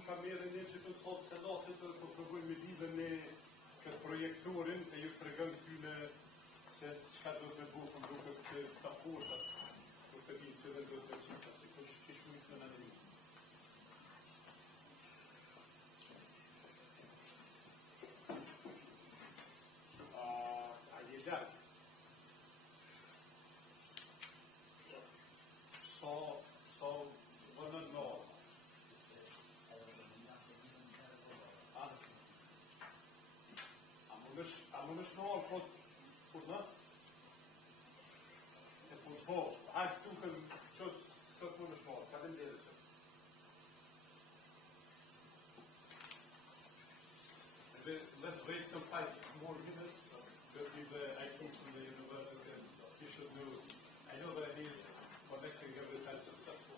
ka merë një që të sot se latë të provojmë me lidhën me këtë projektorin e ju të regën këtyne se qka do të bu për duke këtë të portat për të një cilën do të qita se kësh mund të në në një. A je gjatë? So vënë në A më nëshë në alë për në? E për të bërë. Hajtë të tukën qëtë sëtë më nëshë në alë. Ka dhe ndërë sëtë. Let's wait some 5 more minutes between the actions in the university and he should know. I know that he is connecting everything successfully.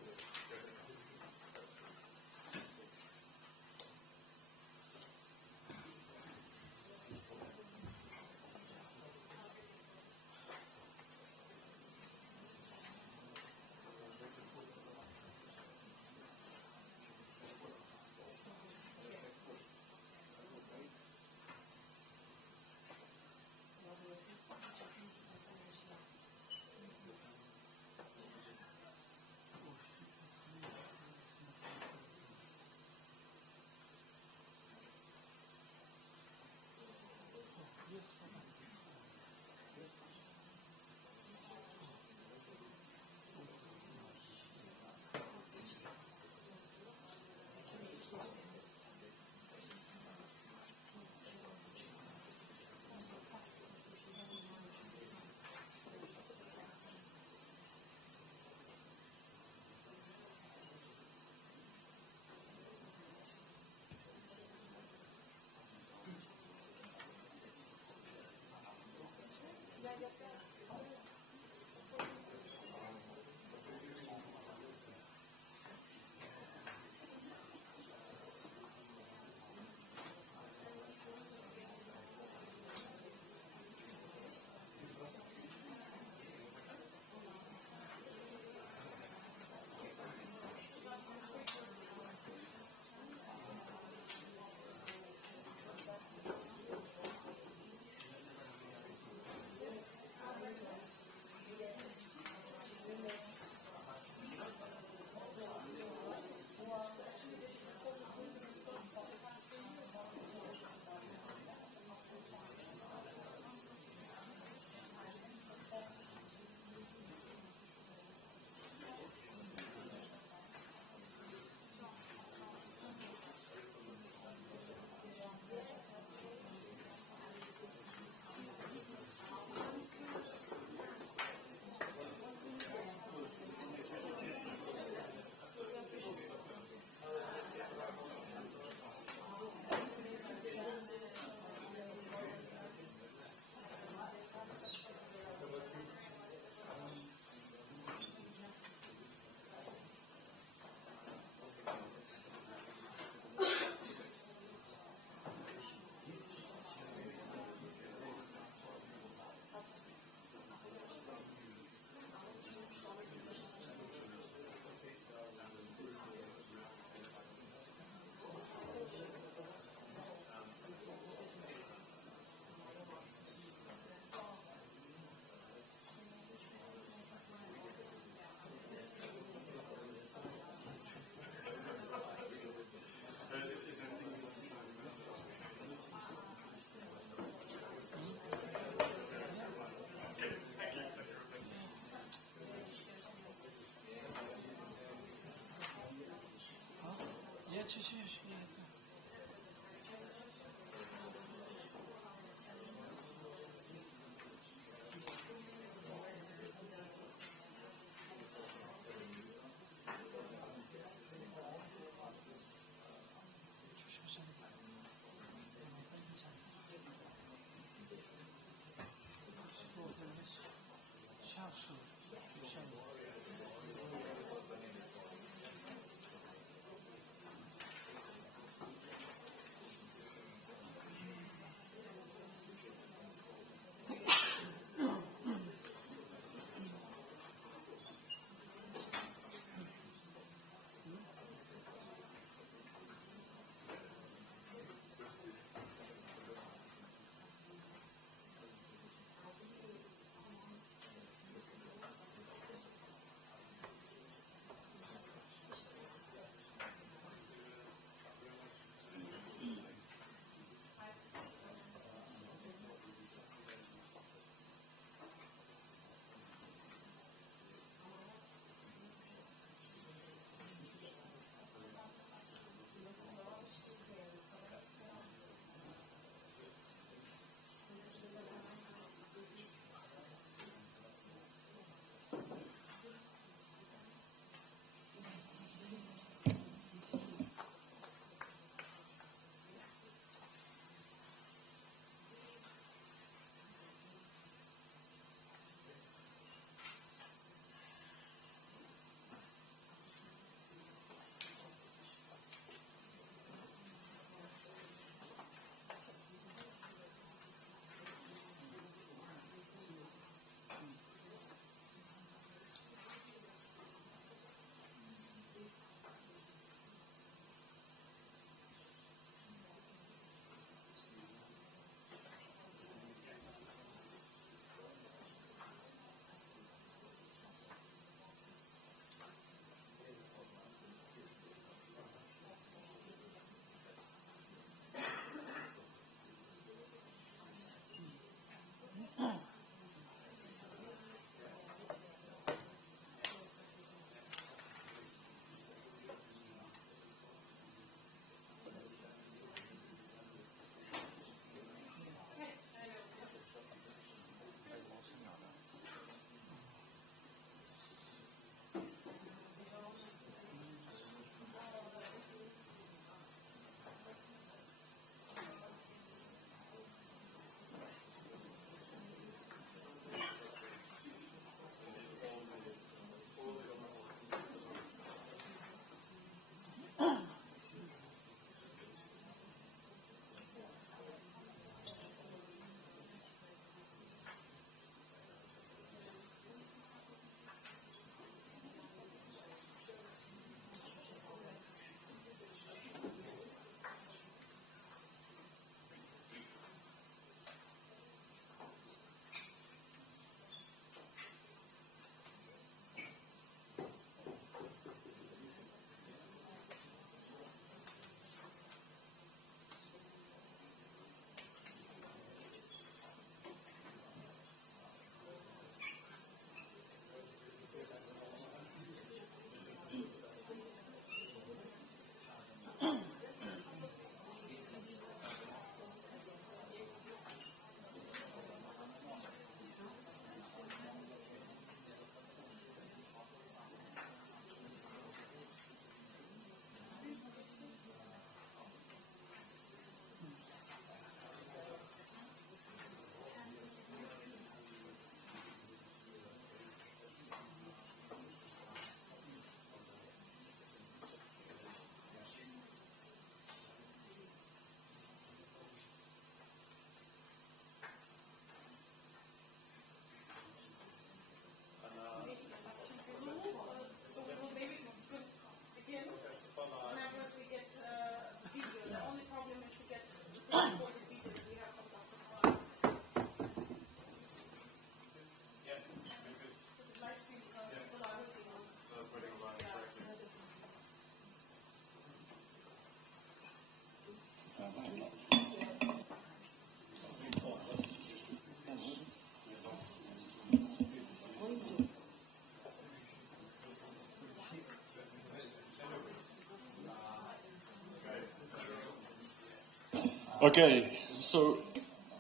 Okay, so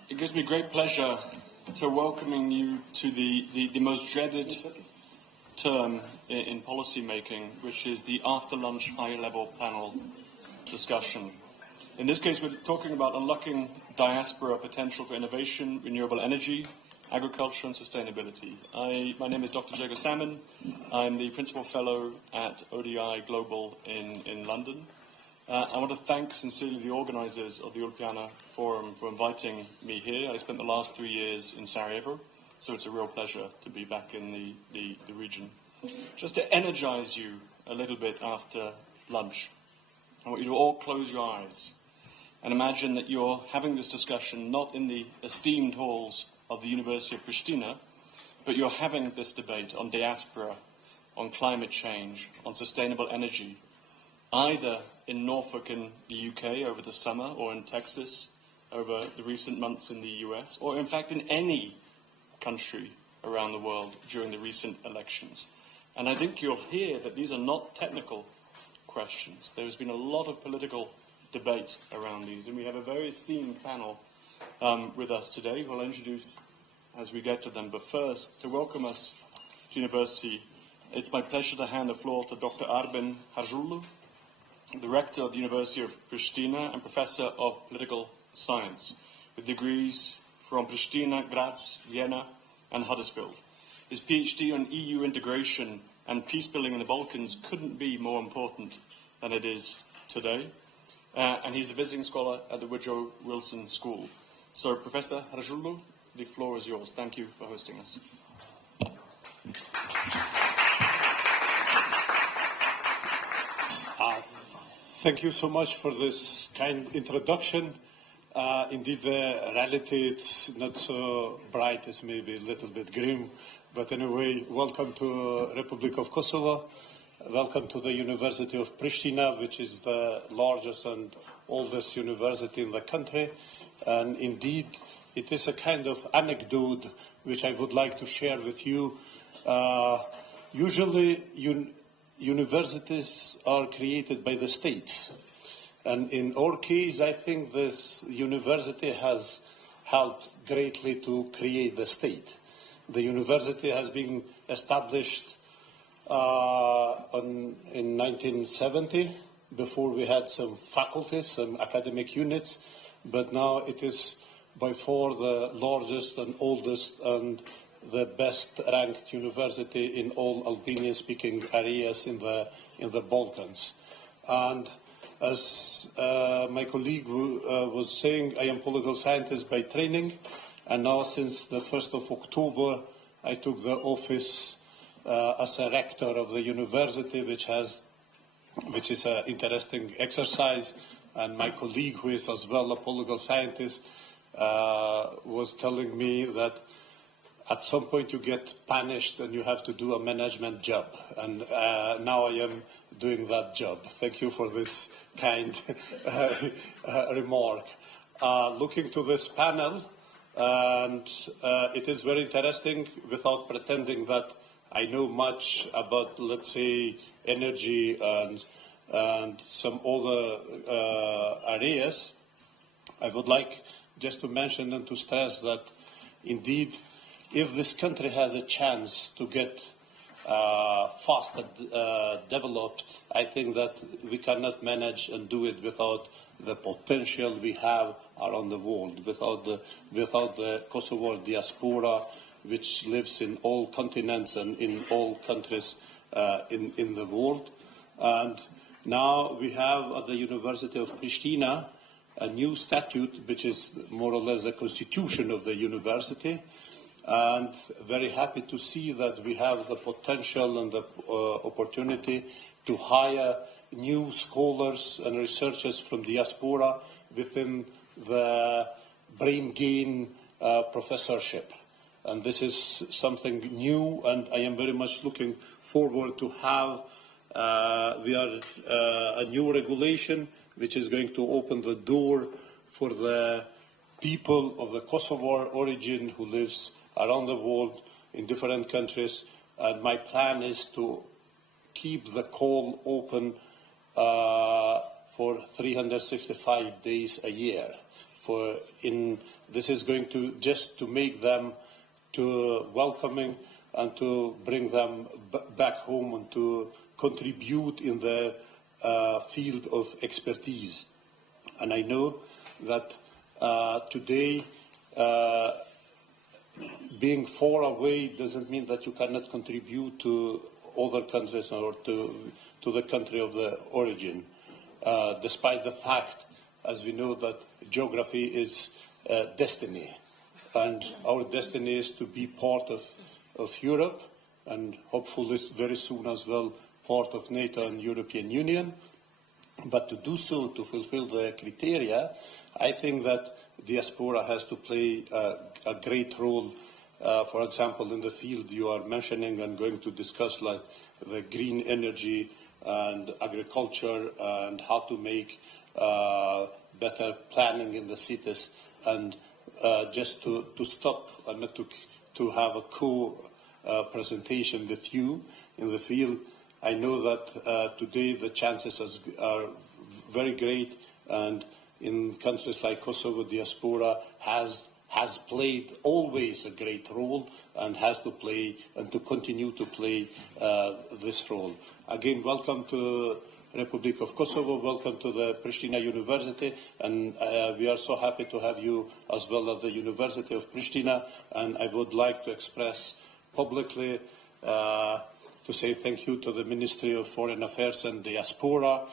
it gives me great pleasure to welcoming you to the most dreaded term in policy making, which is the after-lunch high-level panel discussion. In this case, we're talking about unlocking diaspora potential for innovation, renewable energy, agriculture and sustainability. My name is Dr. Jago Salmon. I'm the Principal Fellow at ODI Global in London. I want to thank sincerely the organisers of the Ulpiana Forum for inviting me here. I spent the last 3 years in Sarajevo, so it's a real pleasure to be back in the region. Just to energise you a little bit after lunch, I want you to all close your eyes and imagine that you're having this discussion not in the esteemed halls of the University of Pristina, but you're having this debate on diaspora, on climate change, on sustainable energy, either in Norfolk in the UK over the summer or in Texas over the recent months in the US, or in fact in any country around the world during the recent elections. And I think you'll hear that these are not technical questions. There's been a lot of political debate around these, and we have a very esteemed panel with us today, who I'll introduce as we get to them. But first, to welcome us to university, it's my pleasure to hand the floor to Dr. Arben Harjulu, the Rector of the University of Pristina and Professor of Political Science, with degrees from Pristina, Graz, Vienna and Huddersfield. His PhD on EU integration and peace-building in the Balkans couldn't be more important than it is today. And he's a visiting scholar at the Woodrow Wilson School. So, Professor Harjulu, the floor is yours. Thank you for hosting us. Thank you so much for this kind introduction. Indeed, the reality it's not so bright, it's maybe a little bit grim, but anyway, welcome to Republic of Kosovo. Welcome to the University of Pristina, which is the largest and oldest university in the country. And indeed, it is a kind of anecdote which I would like to share with you. Usually, universities are created by the states. And in our case, I think this university has helped greatly to create the state. The university has been established in 1970. Before we had some faculties, some academic units, but now it is by far the largest and oldest and the best ranked university in all Albanian-speaking areas in the Balkans. And as my colleague was saying, I am political scientist by training, and now since the 1st of October, I took the office as a rector of the university, which is an interesting exercise. And my colleague, who is as well a political scientist, was telling me that at some point you get punished and you have to do a management job. And now I am doing that job. Thank you for this kind remark. Looking to this panel, and it is very interesting, without pretending that I know much about, let's say, energy and some other areas. I would like just to mention and to stress that indeed, if this country has a chance to get faster developed, I think that we cannot manage and do it without the potential we have around the world, without the Kosovo diaspora, which lives in all continents and in all countries in the world. And now we have at the University of Pristina a new statute, which is more or less the constitution of the university. And very happy to see that we have the potential and the opportunity to hire new scholars and researchers from diaspora within the brain gain professorship. And this is something new, and I am very much looking forward to have a new regulation which is going to open the door for the people of the Kosovar origin who lives around the world in different countries. And my plan is to keep the call open for 365 days a year. this is going to just to make them to welcoming and to bring them back home and to contribute in their field of expertise. And I know that today being far away doesn't mean that you cannot contribute to other countries or to the country of the origin, despite the fact, as we know, that geography is destiny. And our destiny is to be part of Europe, and hopefully very soon as well part of NATO and European Union. But to do so, to fulfill the criteria, I think that Diaspora has to play a great role, for example, in the field you are mentioning and going to discuss, like the green energy and agriculture and how to make better planning in the cities, and just to stop and not to have a co-presentation with you in the field. I know that today the chances are very great, and in countries like Kosovo, Diaspora has played always a great role and has to play and to continue to play this role. Again, welcome to Republic of Kosovo, welcome to the Pristina University, and we are so happy to have you as well at the University of Pristina, and I would like to express publicly to say thank you to the Ministry of Foreign Affairs and Diaspora,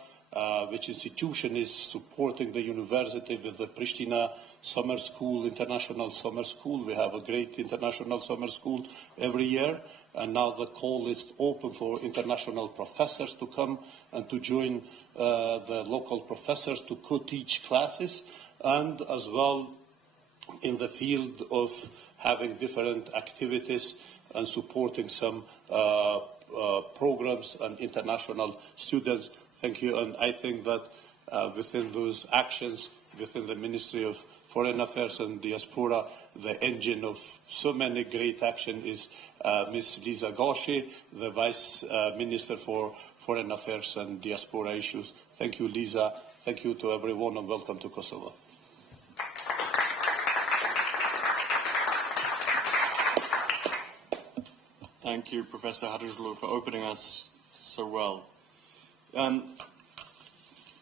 which institution is supporting the university with the Pristina Summer School, International Summer School. We have a great international summer school every year, and now the call is open for international professors to come and to join the local professors to co-teach classes, and as well in the field of having different activities and supporting some programs and international students. Thank you, and I think that within those actions, within the Ministry of Foreign Affairs and Diaspora, the engine of so many great action is Ms. Lisa Goshi, the Vice Minister for Foreign Affairs and Diaspora Issues. Thank you, Lisa. Thank you to everyone, and welcome to Kosovo. Thank you, Professor Hadjoglu, for opening us so well.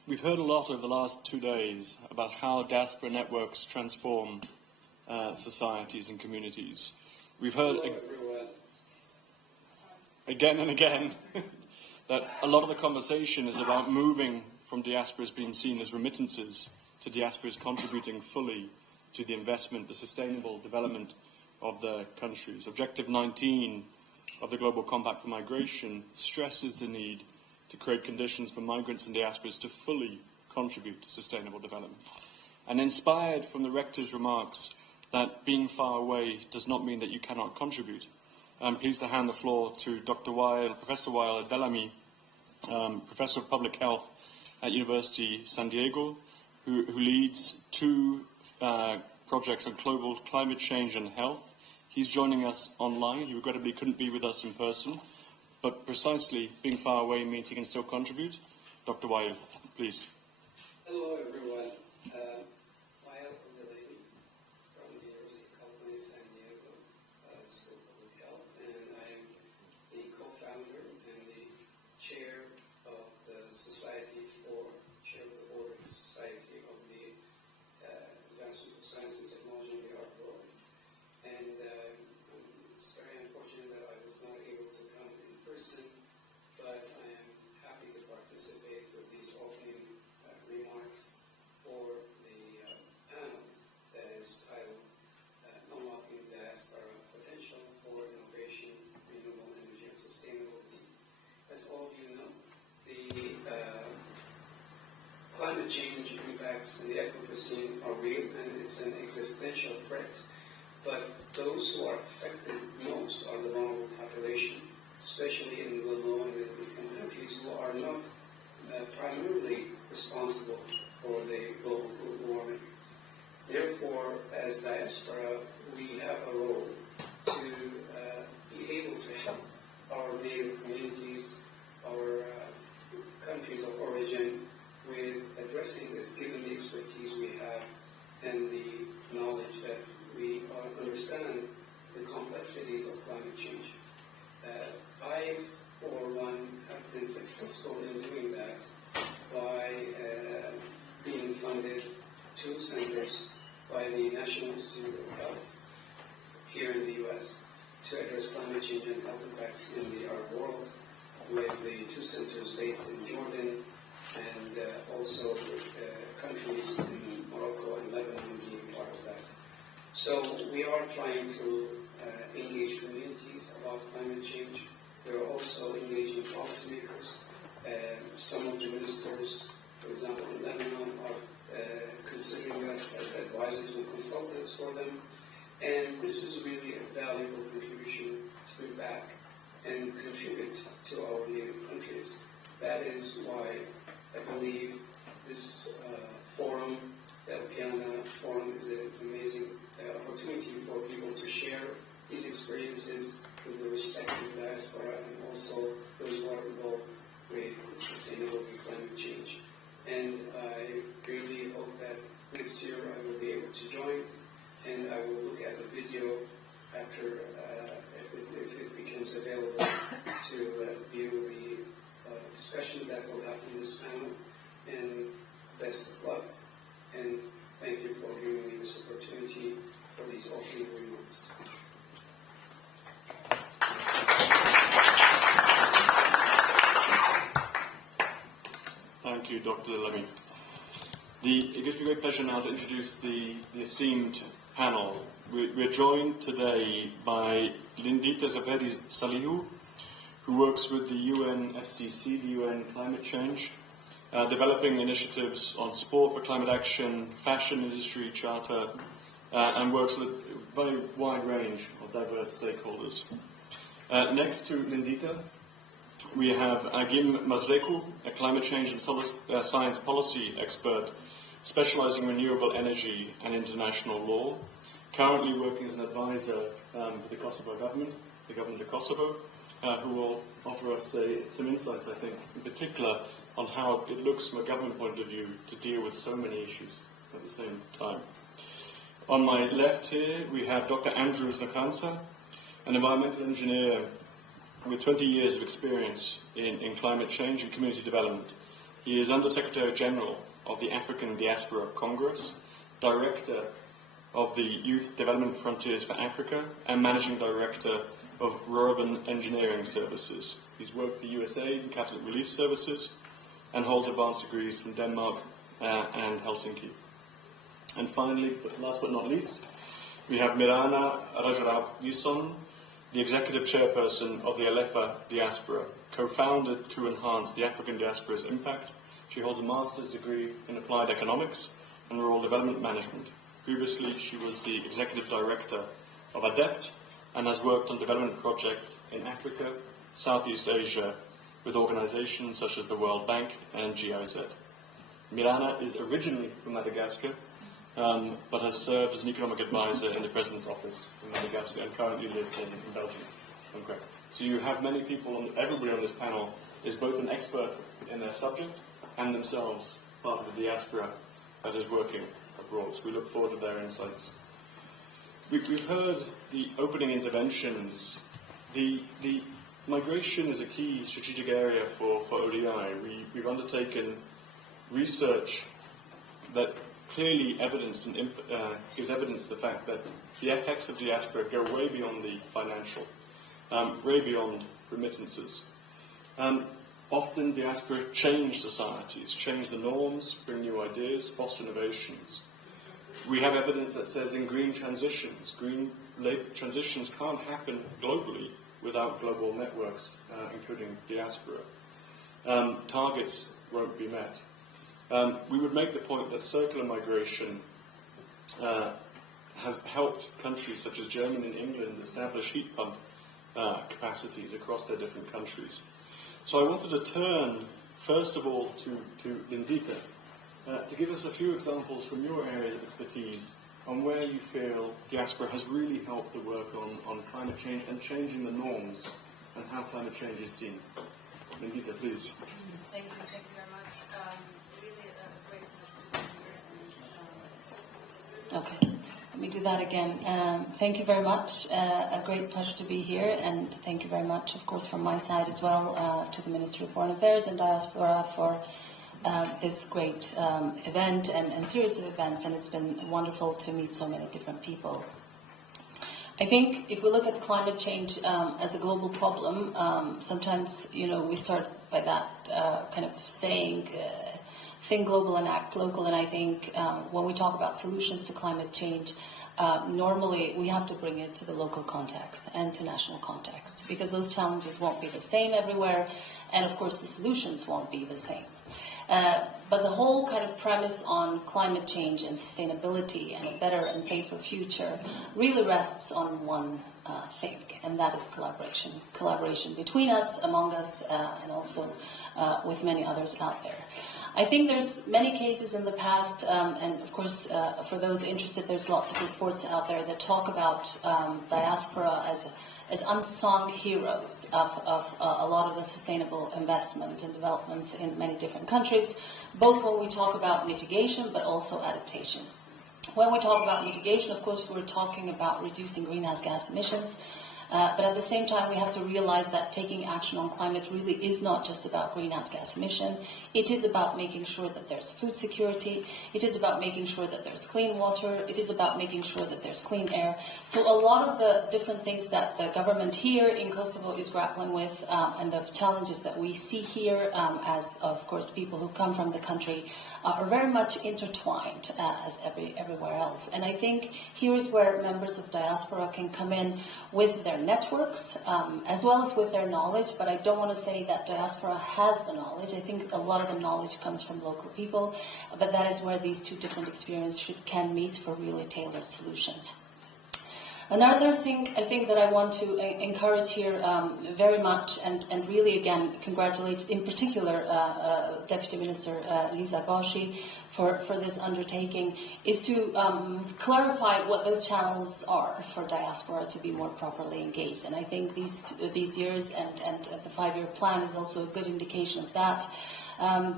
We've heard a lot over the last 2 days about how diaspora networks transform societies and communities. We've heard again and again that a lot of the conversation is about moving from diasporas being seen as remittances to diasporas contributing fully to the investment, the sustainable development of the countries. Objective 19 of the Global Compact for Migration stresses the need to create conditions for migrants and diasporas to fully contribute to sustainable development. And inspired from the Rector's remarks that being far away does not mean that you cannot contribute, I'm pleased to hand the floor to Dr. Weil, Professor Weil Delamy, Professor of Public Health at University San Diego, who leads 2 projects on global climate change and health. He's joining us online. He regrettably couldn't be with us in person, but precisely being far away means he can still contribute. Dr. Weil, please. Hello, everyone. Weil Delamy from the University of California, San Diego, School of Public Health, and I am the co-founder and the chair of the Society for, chair of the board of the Society of the Advancement of Science and Technology in the Art World. And it's very unfortunate that I was not able to come in person, but I am happy to participate with these opening remarks for the panel that is titled Unlocking Diaspora Potential for Innovation, Renewable Energy and Sustainability. As all of you know, the climate change impacts in the Anthropocene are real, and it's an existential threat. But those who are affected most are the vulnerable population, especially in the low and middle income countries who are not primarily responsible for the global warming. Therefore, as diaspora, we have a role to be able to help our native communities, our countries of origin, with addressing this, given the expertise we have, and centers by the National Institute of Health here in the U.S. to address climate change and health impacts in the Arab world, with the 2 centers based in Jordan and also countries in Morocco and Lebanon being part of that. So we are trying to engage communities about climate change. We are also engaging policymakers. Some of the ministers, for example, in Lebanon, are considering us as advisors and consultants for them. And this is really a valuable contribution to give back and contribute to our native countries. That is why I believe this forum, the Ulpiana Forum, is an amazing opportunity for people to share these experiences with the respective diaspora and also those who are involved with sustainability, climate change. And I really hope that next year I will be able to join, and I will look at the video after, if it becomes available, to view the discussions that will happen in this panel. And best of luck, and thank you for giving me this opportunity for these opening remarks. Thank you, Dr. Levy. It gives me great pleasure now to introduce the esteemed panel. We're joined today by Lindita Zabedi Salihu, who works with the UNFCCC, the UN Climate Change, developing initiatives on support for climate action, fashion industry charter, and works with a very wide range of diverse stakeholders. Next to Lindita, we have Agim Mazreku, a climate change and science policy expert specializing in renewable energy and international law, currently working as an advisor for the Kosovo government, the government of Kosovo, who will offer us some insights, I think, in particular on how it looks from a government point of view to deal with so many issues at the same time. On my left here, we have Dr. Andrews Nakansa, an environmental engineer with 20 years of experience in climate change and community development. He is Under-Secretary General of the African Diaspora Congress, Director of the Youth Development Frontiers for Africa, and Managing Director of Urban Engineering Services. He's worked for USAID and Catholic Relief Services and holds advanced degrees from Denmark and Helsinki. And finally, but last but not least, we have Mirana Rajarab-Yuson, the Executive Chairperson of the Alefa Diaspora, co-founded to enhance the African diaspora's impact. She holds a master's degree in applied economics and rural development management. Previously, she was the Executive Director of ADEPT and has worked on development projects in Africa, Southeast Asia, with organizations such as the World Bank and GIZ. Mirana is originally from Madagascar, but has served as an economic advisor in the President's office in Madagascar and currently lives in Belgium. Okay. So you have many people, everybody on this panel is both an expert in their subject and themselves part of the diaspora that is working abroad. So we look forward to their insights. We've heard the opening interventions. The migration is a key strategic area for ODI. We've undertaken research that clearly gives evidence to the fact that the effects of diaspora go way beyond the financial, way beyond remittances. Often diaspora change societies, change the norms, bring new ideas, foster innovations. We have evidence that says in green transitions can't happen globally without global networks, including diaspora. Targets won't be met. We would make the point that circular migration has helped countries such as Germany and England establish heat pump capacities across their different countries. So I wanted to turn, first of all, to Lindita, to give us a few examples from your area of expertise on where you feel diaspora has really helped the work on climate change and changing the norms and how climate change is seen. Lindita, please. Thank you very much. Really a great pleasure to be here. Okay, let me do that again. Thank you very much. A great pleasure to be here, and thank you very much, of course, from my side as well, to the Ministry of Foreign Affairs and Diaspora for this great event and series of events, and it's been wonderful to meet so many different people. I think if we look at climate change as a global problem, sometimes we start by that kind of saying, think global and act local. And I think when we talk about solutions to climate change, normally we have to bring it to the local context and to national context, because those challenges won't be the same everywhere, and of course the solutions won't be the same. But the whole kind of premise on climate change and sustainability and a better and safer future really rests on one thing, and that is collaboration. Collaboration between us, among us, and also with many others out there. I think there's many cases in the past, and of course, for those interested, there's lots of reports out there that talk about diaspora as unsung heroes of a lot of the sustainable investment and developments in many different countries, both when we talk about mitigation but also adaptation. When we talk about mitigation, of course, we're talking about reducing greenhouse gas emissions, but at the same time we have to realize that taking action on climate really is not just about greenhouse gas emission. It is about making sure that there's food security, it is about making sure that there's clean water, it is about making sure that there's clean air. So a lot of the different things that the government here in Kosovo is grappling with, and the challenges that we see here as, of course, people who come from the country, are very much intertwined as everywhere else. And I think here is where members of diaspora can come in with their networks as well as with their knowledge, but I don't want to say that diaspora has the knowledge. I think a lot of the knowledge comes from local people, but that is where these two different experiences can meet for really tailored solutions. Another thing I think that I want to encourage here very much, and really again congratulate in particular Deputy Minister Lisa Gashi for this undertaking, is to clarify what those channels are for diaspora to be more properly engaged. And I think these years and the 5-year plan is also a good indication of that.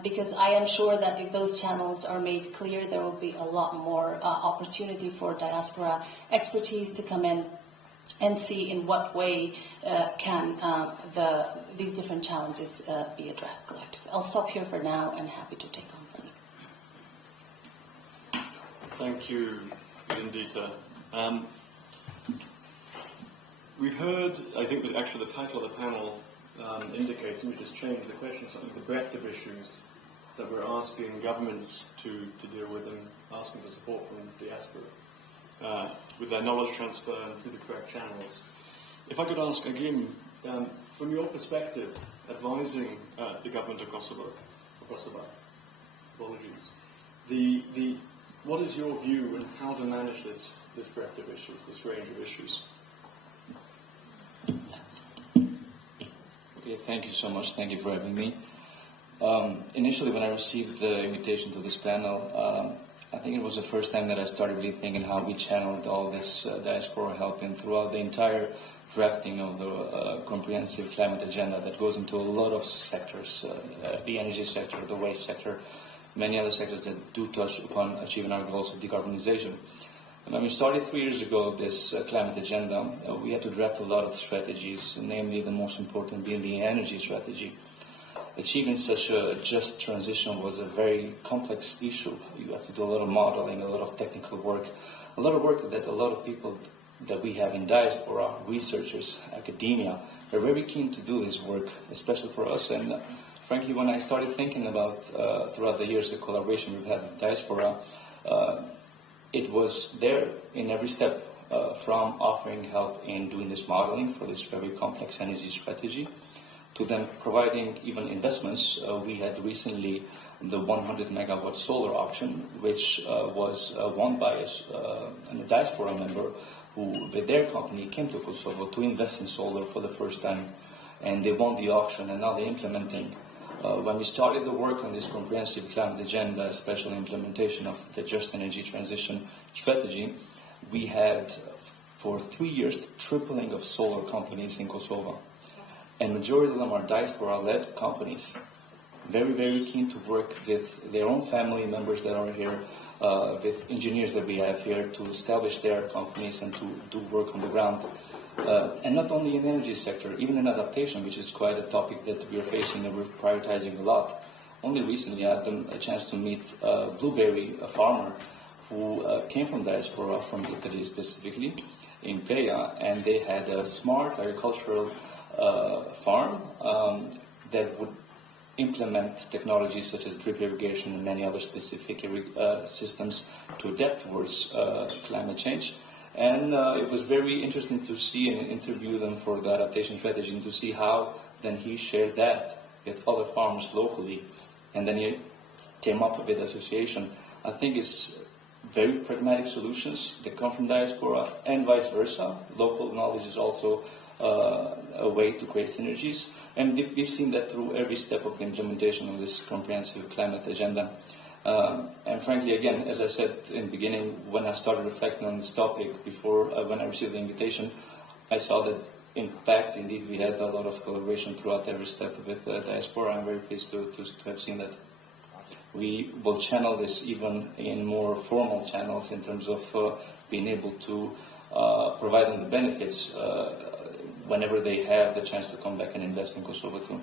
Because I am sure that if those channels are made clear, there will be a lot more opportunity for diaspora expertise to come in and see in what way can these different challenges be addressed collectively. I'll stop here for now and happy to take on further. Thank you, Lindita. We've heard, I think that actually the title of the panel indicates, let me just change the question, something, the breadth of issues that we're asking governments to deal with and asking for support from diaspora with their knowledge transfer and through the correct channels. If I could ask again, from your perspective, advising the government of Kosovo, apologies, what is your view on how to manage this breadth of issues, this range of issues? Okay, thank you so much. Thank you for having me. Initially, when I received the invitation to this panel, I think it was the first time that I started really thinking how we channeled all this diaspora help in throughout the entire drafting of the comprehensive climate agenda that goes into a lot of sectors, the energy sector, the waste sector, many other sectors that do touch upon achieving our goals of decarbonization. And when we started 3 years ago this climate agenda, we had to draft a lot of strategies, namely the most important being the energy strategy. Achieving such a just transition was a very complex issue. You have to do a lot of modeling, a lot of technical work, a lot of work that a lot of people that we have in diaspora, researchers, academia, are very keen to do this work, especially for us. And frankly, when I started thinking about, throughout the years, the collaboration we've had with diaspora, it was there in every step, from offering help in doing this modeling for this very complex energy strategy, to then providing even investments. We had recently the 100 megawatt solar auction, which was won by a diaspora member who, with their company, came to Kosovo to invest in solar for the first time, and they won the auction, and now they're implementing. When we started the work on this comprehensive climate agenda, especially implementation of the just energy transition strategy, we had for 3 years tripling of solar companies in Kosovo. And majority of them are diaspora-led companies, very, very keen to work with their own family members that are here, with engineers that we have here to establish their companies and to do work on the ground. And not only in the energy sector, even in adaptation, which is quite a topic that we are facing and we're prioritizing a lot. only recently I had a chance to meet a blueberry farmer who came from Diaspora, from Italy specifically, in Peia, and they had a smart agricultural farm that would implement technologies such as drip irrigation and many other specific systems to adapt towards climate change. And it was very interesting to see and interview them for the adaptation strategy and to see how then he shared that with other farmers locally. And then he came up with association. I think it's very pragmatic solutions that come from Diaspora and vice versa. Local knowledge is also a way to create synergies. And we've seen that through every step of the implementation of this comprehensive climate agenda. And frankly, again, as I said in the beginning, when I started reflecting on this topic before, when I received the invitation, I saw that, in fact, indeed, we had a lot of collaboration throughout every step with Diaspora. I'm very pleased to have seen that. We will channel this even in more formal channels in terms of being able to provide them the benefits whenever they have the chance to come back and invest in Kosovo too.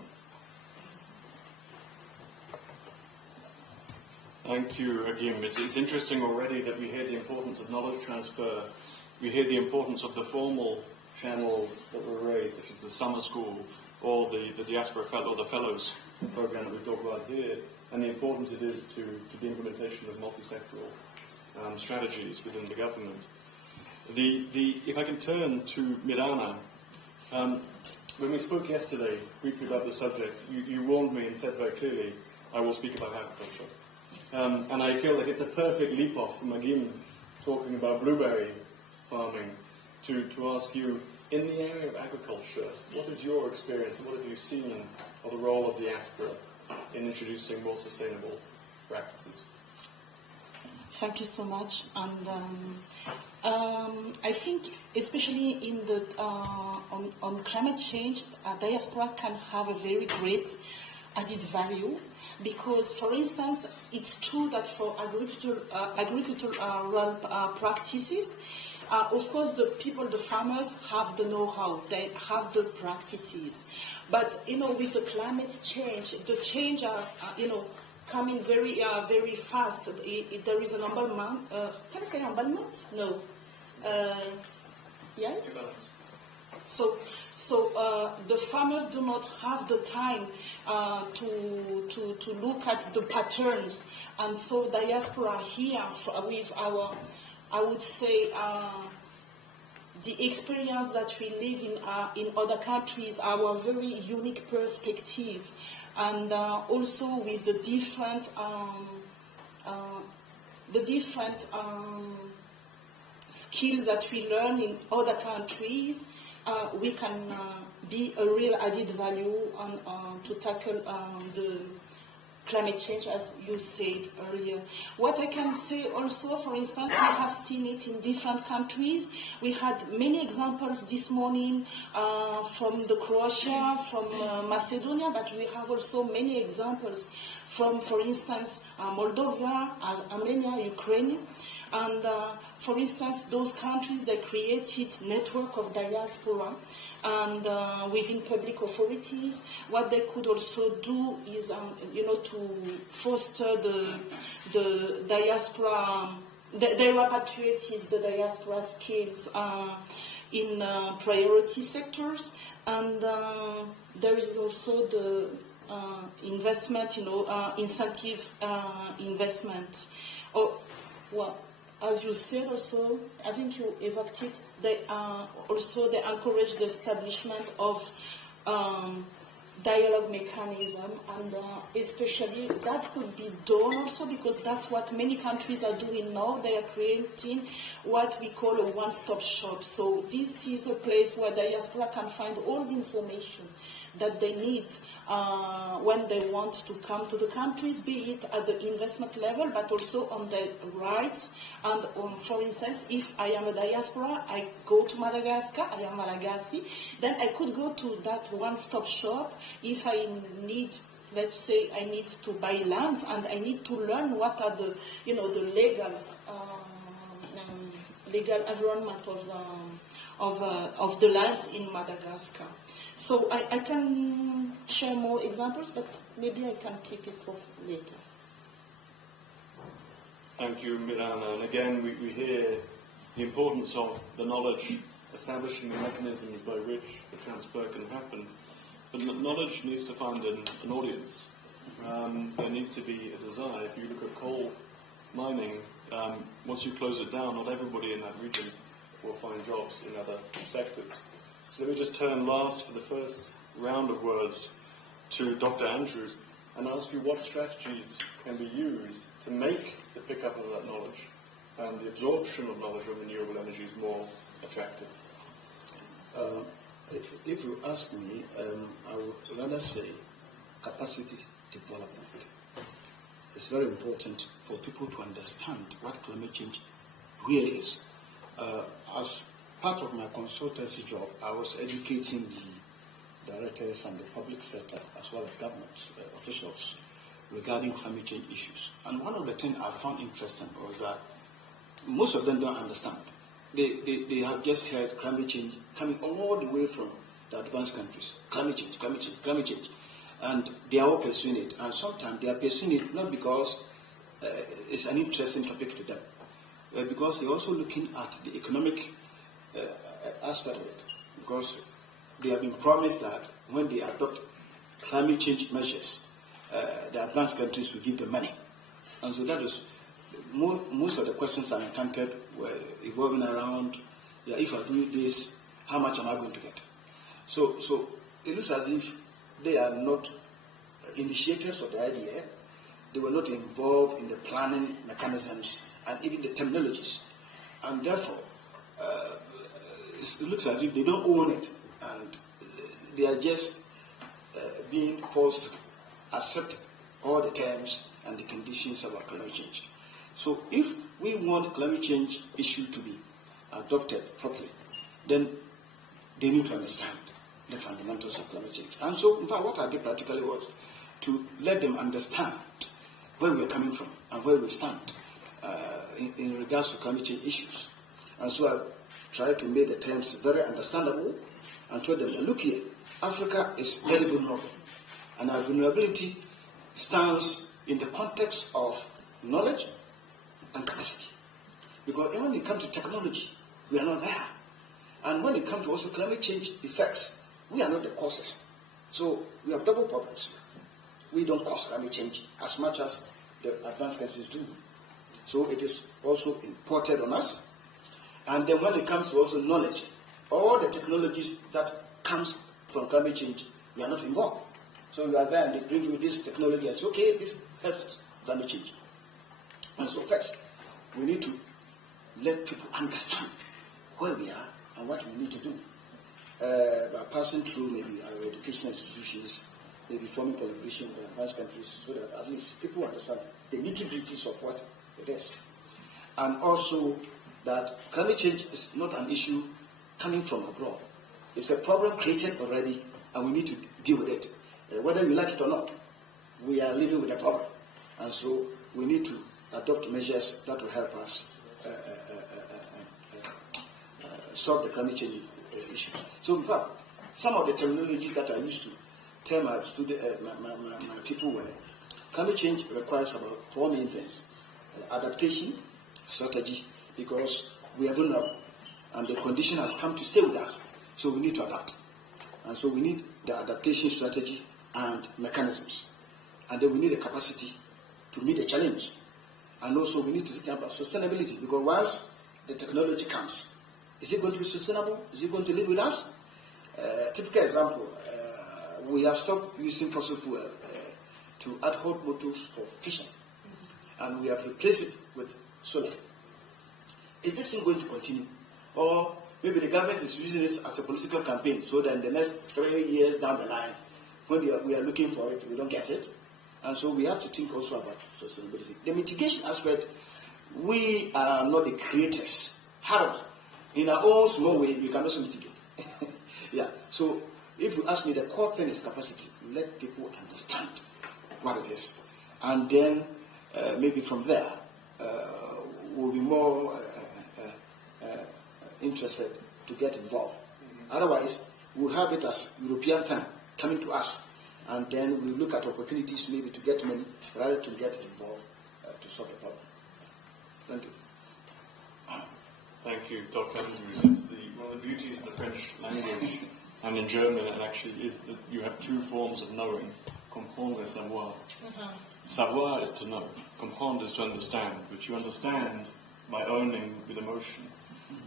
Thank you, Agim. It's interesting already that we hear the importance of knowledge transfer. We hear the importance of the formal channels that were raised, such as the summer school or the Diaspora Fellow, or the Fellows program that we talk about here, and the importance it is to the implementation of multi-sectoral strategies within the government. If I can turn to Mirana, when we spoke yesterday briefly about the subject, you warned me and said very clearly, I will speak about agriculture. And I feel like it's a perfect leap-off from Agim talking about blueberry farming to ask you, in the area of agriculture, what is your experience and what have you seen of the role of Diaspora in introducing more sustainable practices? Thank you so much. And I think, especially in the on climate change, Diaspora can have a very great added value. Because, for instance, it's true that for agricultural practices, of course, the people, the farmers, have the know-how, they have the practices. But, with the climate change, the change are, coming very, very fast. There is an embalmment. Can I say embalmment? No. Yes? So the farmers do not have the time to look at the patterns, and so Diaspora here with our, I would say, the experience that we live in other countries, our very unique perspective, and also with the different skills that we learn in other countries. We can be a real added value to tackle the climate change, as you said earlier. What I can say also, for instance, we have seen it in different countries. We had many examples this morning from the Croatia, from Macedonia, but we have also many examples from, for instance, Moldova, Armenia, Ukraine. And for instance, those countries, they created network of Diaspora, and within public authorities, what they could also do is, to foster the Diaspora. They repatriated the Diaspora skills in priority sectors, and there is also the investment, incentive investment. As you said also, I think you evoked it, they encourage the establishment of dialogue mechanism, and especially that could be done also because that's what many countries are doing now. They are creating what we call a one-stop shop. So this is a place where Diaspora can find all the information that they need when they want to come to the countries, be it at the investment level, but also on their rights. And for instance, if I am a diaspora, I go to Madagascar, I am Malagasy, then I could go to that one-stop shop if I need, let's say, I need to buy lands and I need to learn what are the, the legal environment of the lands in Madagascar. So I can share more examples, but maybe I can keep it for later. Thank you, Mirana. And again, we hear the importance of the knowledge, establishing the mechanisms by which the transfer can happen. But knowledge needs to find an audience. There needs to be a desire. If you look at coal mining, once you close it down, not everybody in that region will find jobs in other sectors. So let me just turn last for the first round of words to Dr. Andrews and ask you what strategies can be used to make the pickup of that knowledge and the absorption of knowledge of renewable energies more attractive. If you ask me, I would rather say capacity development. It's very important for people to understand what climate change really is. As part of my consultancy job, I was educating the directors and the public sector as well as government officials regarding climate change issues. And one of the things I found interesting was that most of them don't understand. They have just heard climate change coming all the way from the advanced countries. Climate change, climate change, climate change. And they are all pursuing it. And sometimes they are pursuing it not because it's an interesting topic to them, but because they're also looking at the economic aspect of it. Because they have been promised that when they adopt climate change measures, the advanced countries will give them money. And so that is, most of the questions I encountered were evolving around, if I do this, how much am I going to get? So it looks as if they are not initiators of the idea. They were not involved in the planning mechanisms and even the terminologies. And therefore, it looks as if they don't own it. And they are just being forced to accept all the terms and the conditions about climate change. So if we want climate change issue to be adopted properly, then they need to understand the fundamentals of climate change. And so, in fact, what I did practically was to let them understand where we are coming from and where we stand in regards to climate change issues. And so I tried to make the terms very understandable and told them, look here, Africa is very vulnerable. And our vulnerability stands in the context of knowledge and capacity. Because when it comes to technology, we are not there. And when it comes to also climate change effects, we are not the causes. So we have double problems. We don't cause climate change as much as the advanced countries do. So it is also imported on us. And then when it comes to also knowledge, all the technologies that comes from climate change, we are not involved. So you are there and they bring you this technology and say, okay, this helps climate change. And so first, we need to let people understand where we are and what we need to do. By passing through maybe our educational institutions, maybe forming collaboration with advanced countries, so that at least people understand the nitty-gritties of what it is. And also that climate change is not an issue coming from abroad. It's a problem created already, and we need to deal with it. Whether you like it or not, we are living with a problem. And so we need to adopt measures that will help us solve the climate change issues. So in fact, some of the terminology that I used to tell my people were, climate change requires about 4 main things. Adaptation, strategy, because we are vulnerable, and the condition has come to stay with us, so we need to adapt. And so we need the adaptation strategy and mechanisms. And then we need the capacity to meet the challenge. And also we need to think about sustainability, because once the technology comes, is it going to be sustainable? Is it going to live with us? Typical example, we have stopped using fossil fuel to ad hoc motives for fishing, and we have replaced it with solar. Is this thing going to continue? Or maybe the government is using it as a political campaign, so that in the next 3 years down the line, when we are looking for it, we don't get it. And so we have to think also about sustainability. The mitigation aspect, we are not the creators. However, in our own small way, we can also mitigate. Yeah. So if you ask me, the core thing is capacity. Let people understand what it is. And then maybe from there, we'll be more interested to get involved. Otherwise, we'll have it as European time coming to us. and then we look at opportunities maybe to get money rather to get involved to solve the problem. Thank you. Thank you, Dr. Andrews. It's one of the beauties of the French language and in German, it actually is that you have two forms of knowing, comprendre et savoir. Savoir is to know, comprendre is to understand, which you understand by owning with emotion.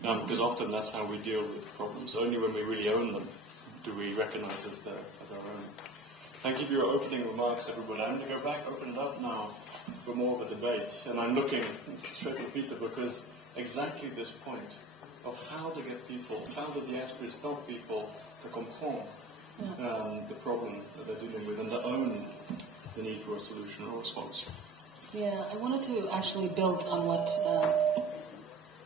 Because often that's how we deal with problems. Only when we really own them do we recognize as our own. Thank you for your opening remarks, everybody. I'm going to go back, open it up now for more of a debate. And I'm looking straight at Peter because exactly this point of how to get people, how the diaspora help people to comprehend the problem that they're dealing with and to own the need for a solution or response. Yeah, I wanted to actually build on what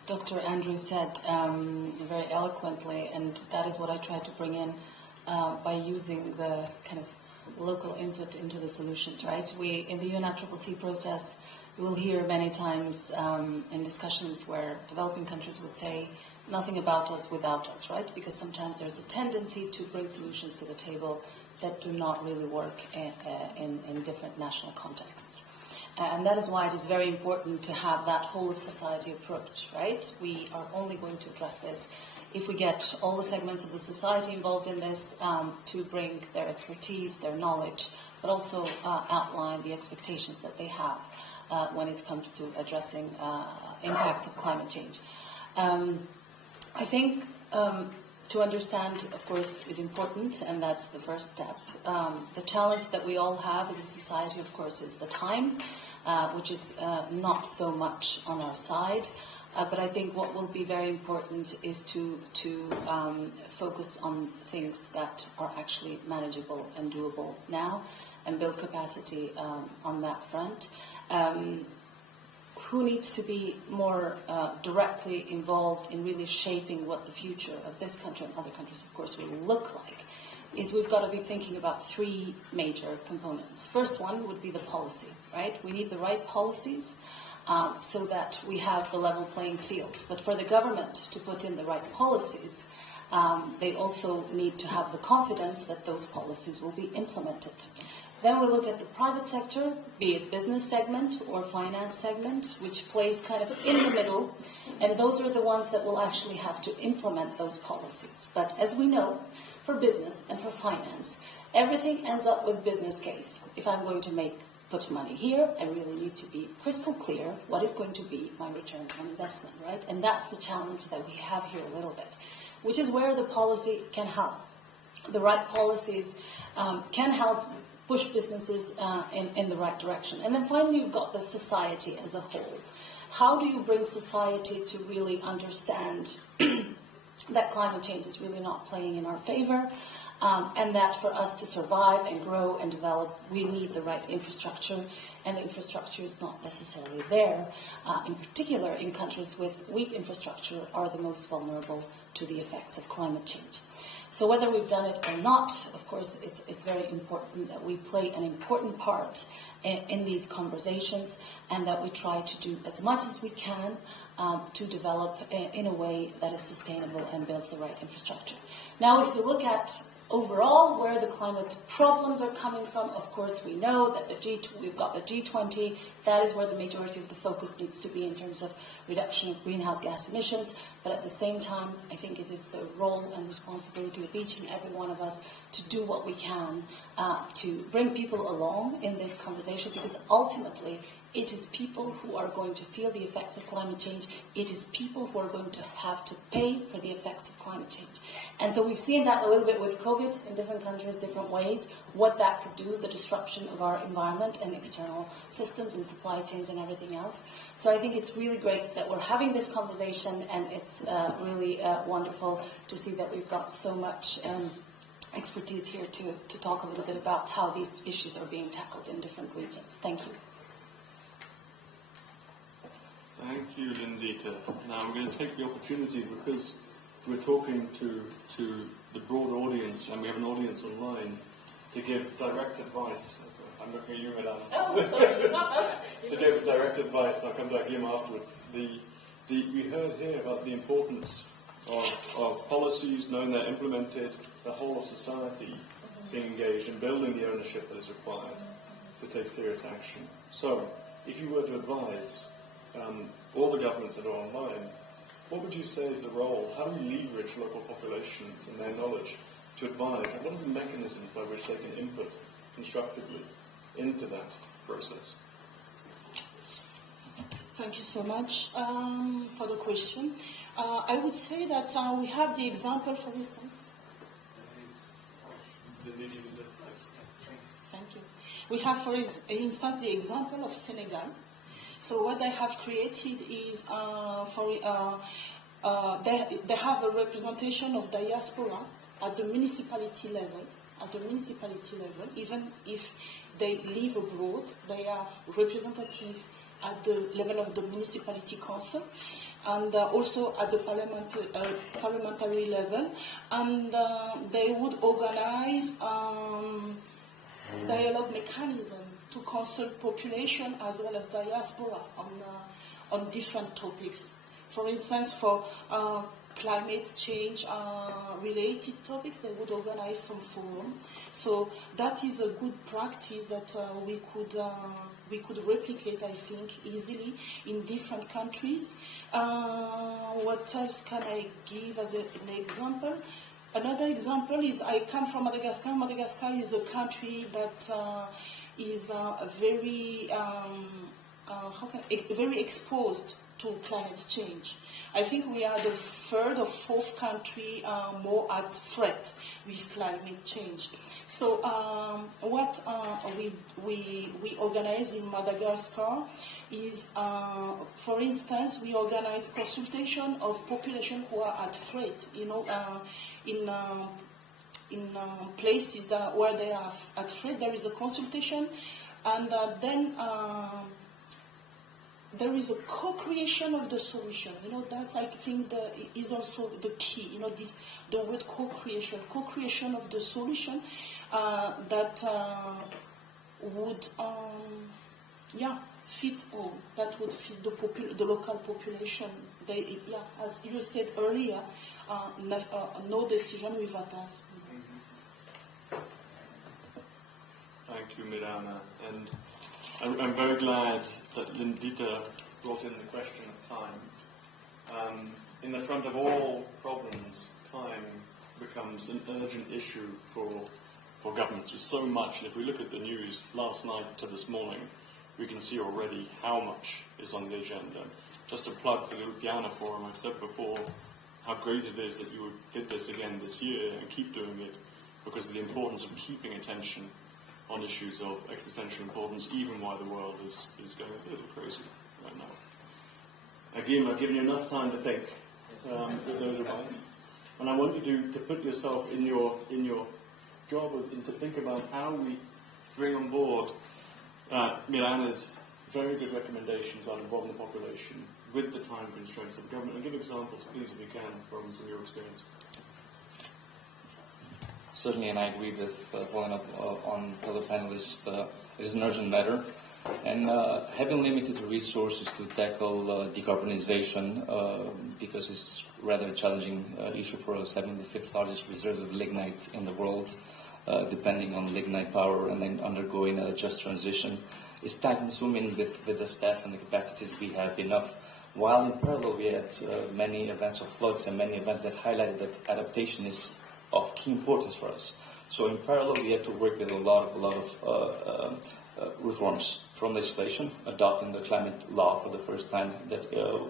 Dr. Andrews said very eloquently, and that is what I tried to bring in by using the kind of local input into the solutions, right? In the UNFCCC process, we will hear many times in discussions where developing countries would say, nothing about us without us, right? Because sometimes there's a tendency to bring solutions to the table that do not really work in different national contexts. And that is why it is very important to have that whole of society approach, right? We are only going to address this if we get all the segments of the society involved in this to bring their expertise, their knowledge, but also outline the expectations that they have when it comes to addressing impacts of climate change. I think to understand, of course, is important, and that's the first step. The challenge that we all have as a society, of course, is the time, which is not so much on our side. But I think what will be very important is to focus on things that are actually manageable and doable now and build capacity on that front. Who needs to be more directly involved in really shaping what the future of this country and other countries, of course, will look like, is we've got to be thinking about three major components. First one would be the policy, right? We need the right policies so that we have the level playing field. But for the government to put in the right policies, they also need to have the confidence that those policies will be implemented. Then we look at the private sector, be it business segment or finance segment, which plays kind of in the middle, and those are the ones that will actually have to implement those policies. But as we know, for business and for finance, everything ends up with business case. If I'm going to put money here, I really need to be crystal clear what is going to be my return on investment, right? And that's the challenge that we have here a little bit, which is where the policy can help. The right policies can help push businesses in the right direction. And then finally, you've got the society as a whole. How do you bring society to really understand that climate change is really not playing in our favor, and that for us to survive and grow and develop, we need the right infrastructure, and the infrastructure is not necessarily there. In particular, in countries with weak infrastructure are the most vulnerable to the effects of climate change. So whether we've done it or not, of course, it's very important that we play an important part in these conversations, and that we try to do as much as we can to develop in a way that is sustainable and builds the right infrastructure. Now, if you look at overall where the climate problems are coming from, of course, we know that we've got the G20. That is where the majority of the focus needs to be in terms of reduction of greenhouse gas emissions. But at the same time, I think it is the role and responsibility of each and every one of us to do what we can to bring people along in this conversation, because ultimately it is people who are going to feel the effects of climate change. It is people who are going to have to pay for the effects of climate change. And so we've seen that a little bit with COVID in different countries, different ways, what that could do, the disruption of our environment and external systems and supply chains and everything else. So I think it's really great that we're having this conversation, and it's really wonderful to see that we've got so much expertise here to talk a little bit about how these issues are being tackled in different regions. Thank you. Thank you, Lindita. Now I'm going to take the opportunity, because we're talking to the broad audience, and we have an audience online, to give direct advice. I'm looking at you, Madame. Oh, sorry. To give direct advice. I'll come back to him afterwards. We heard here about the importance of policies, knowing they're implemented, the whole of society. being engaged in building the ownership that is required to take serious action. So, if you were to advise all the governments that are online, what would you say is the role? How do we leverage local populations and their knowledge to advise? And what is the mechanism by which they can input constructively into that process? Thank you so much for the question. I would say that we have the example, for instance. Thank you. We have, for instance, the example of Senegal. So what they have created is they have a representation of diaspora at the municipality level. Even if they live abroad, they have representative at the level of the municipality council, and also at the parliamentary level, and they would organize dialogue mechanism to consult population as well as diaspora on different topics. For instance, for climate change related topics, they would organize some forum. So that is a good practice that we could replicate, I think, easily in different countries. What else can I give as an example? Another example is I come from Madagascar. Madagascar is a country that is very very exposed to climate change. I think we are the third or fourth country more at threat with climate change. So what we organize in Madagascar is, for instance, we organize consultation of population who are at threat. In places where they are at threat, there is a consultation, and then there is a co-creation of the solution. That's, I think, is also the key. The word co-creation of the solution that would, fit all. That would fit the local population. As you said earlier, no decision without us. Thank you, Mirana. And I'm very glad that Lindita brought in the question of time. In the front of all problems, time becomes an urgent issue for governments. There's so much, and if we look at the news last night to this morning, we can see already how much is on the agenda. Just a plug for the Ulpiana Forum, I've said before how great it is that you did this again this year and keep doing it because of the importance of keeping attention on issues of existential importance, even while the world is going a little crazy right now. Again, I've given you enough time to think with those advice, and I want you to put yourself in your job and to think about how we bring on board Mirana's very good recommendations on involving the population with the time constraints of the government, and give examples, please, if you can, from your experience. Certainly, and I agree with following up on other panelists. It is an urgent matter, and having limited resources to tackle decarbonization, because it's rather a challenging issue for us, having the fifth largest reserves of lignite in the world, depending on lignite power, and then undergoing a just transition, is time-consuming with the staff and the capacities we have enough. While in parallel, we had many events of floods and many events that highlighted that adaptation is of key importance for us. So in parallel, we had to work with a lot of reforms from legislation, adopting the climate law for the first time that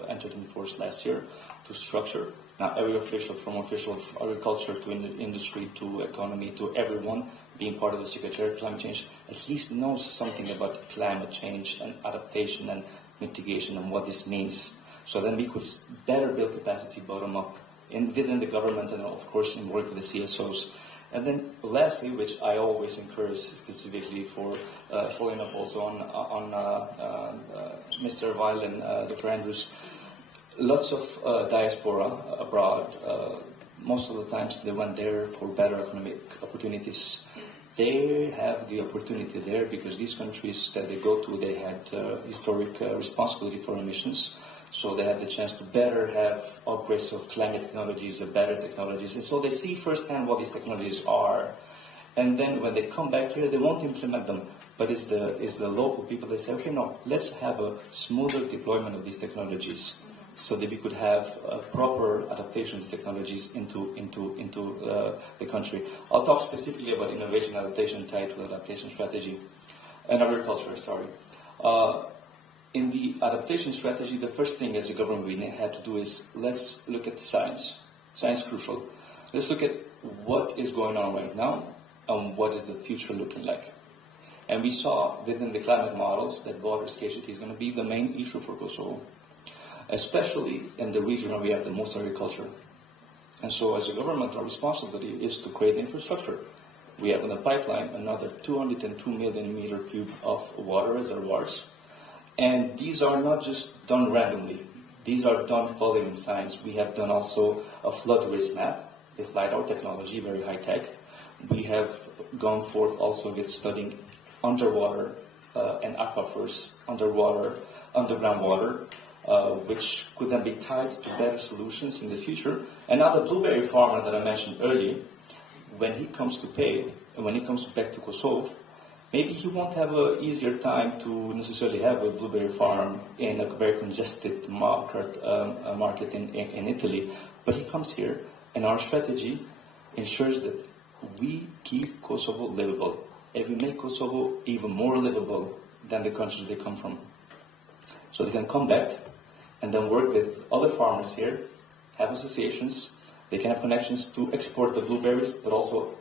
entered into force last year, to structure. Now every official, from official of agriculture to industry to economy to everyone being part of the Secretariat for Climate Change, at least knows something about climate change and adaptation and mitigation and what this means. So then we could better build capacity bottom up within the government and of course in work with the CSOs. And then lastly, which I always encourage specifically for following up also on Mr. Weil and Dr. Andrews, lots of diaspora abroad, most of the times they went there for better economic opportunities. They have the opportunity there because these countries that they go to, they had historic responsibility for emissions. So they had the chance to better have upgrades of climate technologies, better technologies. And so they see firsthand what these technologies are. And then when they come back here, they won't implement them. But it's the local people, they say, okay, no, let's have a smoother deployment of these technologies so that we could have proper adaptation of technologies into the country. I'll talk specifically about innovation adaptation tied to adaptation strategy and agriculture, sorry. In the adaptation strategy, the first thing as a government we had to do is let's look at science. Science is crucial. Let's look at what is going on right now and what is the future looking like. And we saw within the climate models that water scarcity is going to be the main issue for Kosovo, especially in the region where we have the most agriculture. And so as a government, our responsibility is to create infrastructure. We have in the pipeline another 202 million meter cube of water reservoirs. And these are not just done randomly. These are done following science. We have done also a flood risk map with LiDAR technology, very high tech. We have gone forth also with studying underwater and aquifers, underground water, which could then be tied to better solutions in the future. And now the blueberry farmer that I mentioned earlier, when he comes to pay, and when he comes back to Kosovo, maybe he won't have an easier time to necessarily have a blueberry farm in a very congested market in Italy, but he comes here, and our strategy ensures that we keep Kosovo livable, and we make Kosovo even more livable than the countries they come from. So they can come back and then work with other farmers here, have associations, they can have connections to export the blueberries, but also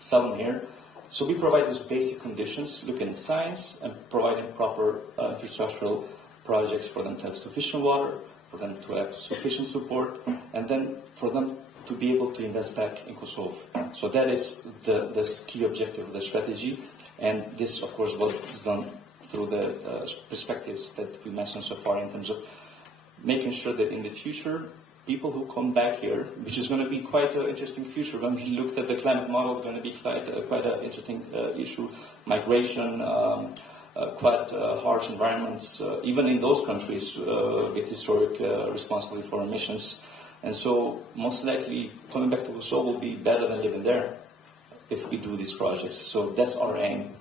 sell them here. So we provide those basic conditions, looking at science and providing proper infrastructural projects for them to have sufficient water, for them to have sufficient support, and then for them to be able to invest back in Kosovo. So that is the key objective of the strategy, and this, of course, was done through the perspectives that we mentioned so far in terms of making sure that in the future, people who come back here, which is going to be quite an interesting future. When we looked at the climate model, it's going to be quite an interesting issue. Migration, quite harsh environments, even in those countries with historic responsibility for emissions. And so, most likely, coming back to Kosovo will be better than living there if we do these projects. So that's our aim.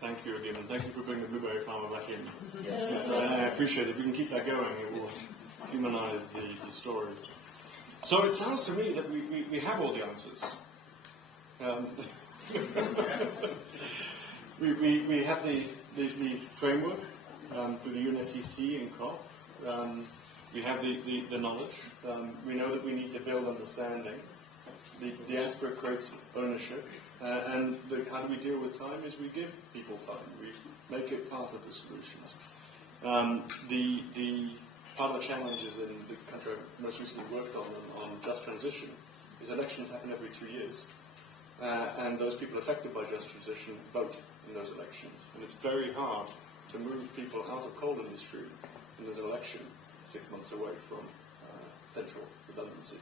Thank you again, and thank you for bringing the blueberry farmer back in. Yes. I appreciate it. If we can keep that going, it will humanize the story. So it sounds to me that we have all the answers. We have the framework for the UNFCCC and COP. We have the knowledge. We know that we need to build understanding. The diaspora creates ownership. And how do we deal with time is we give people time. We make it part of the solutions. The part of the challenges in the country I most recently worked on just transition is elections happen every 2 years. And those people affected by just transition vote in those elections. And it's very hard to move people out of coal industry when there's an election 6 months away from potential redundancy.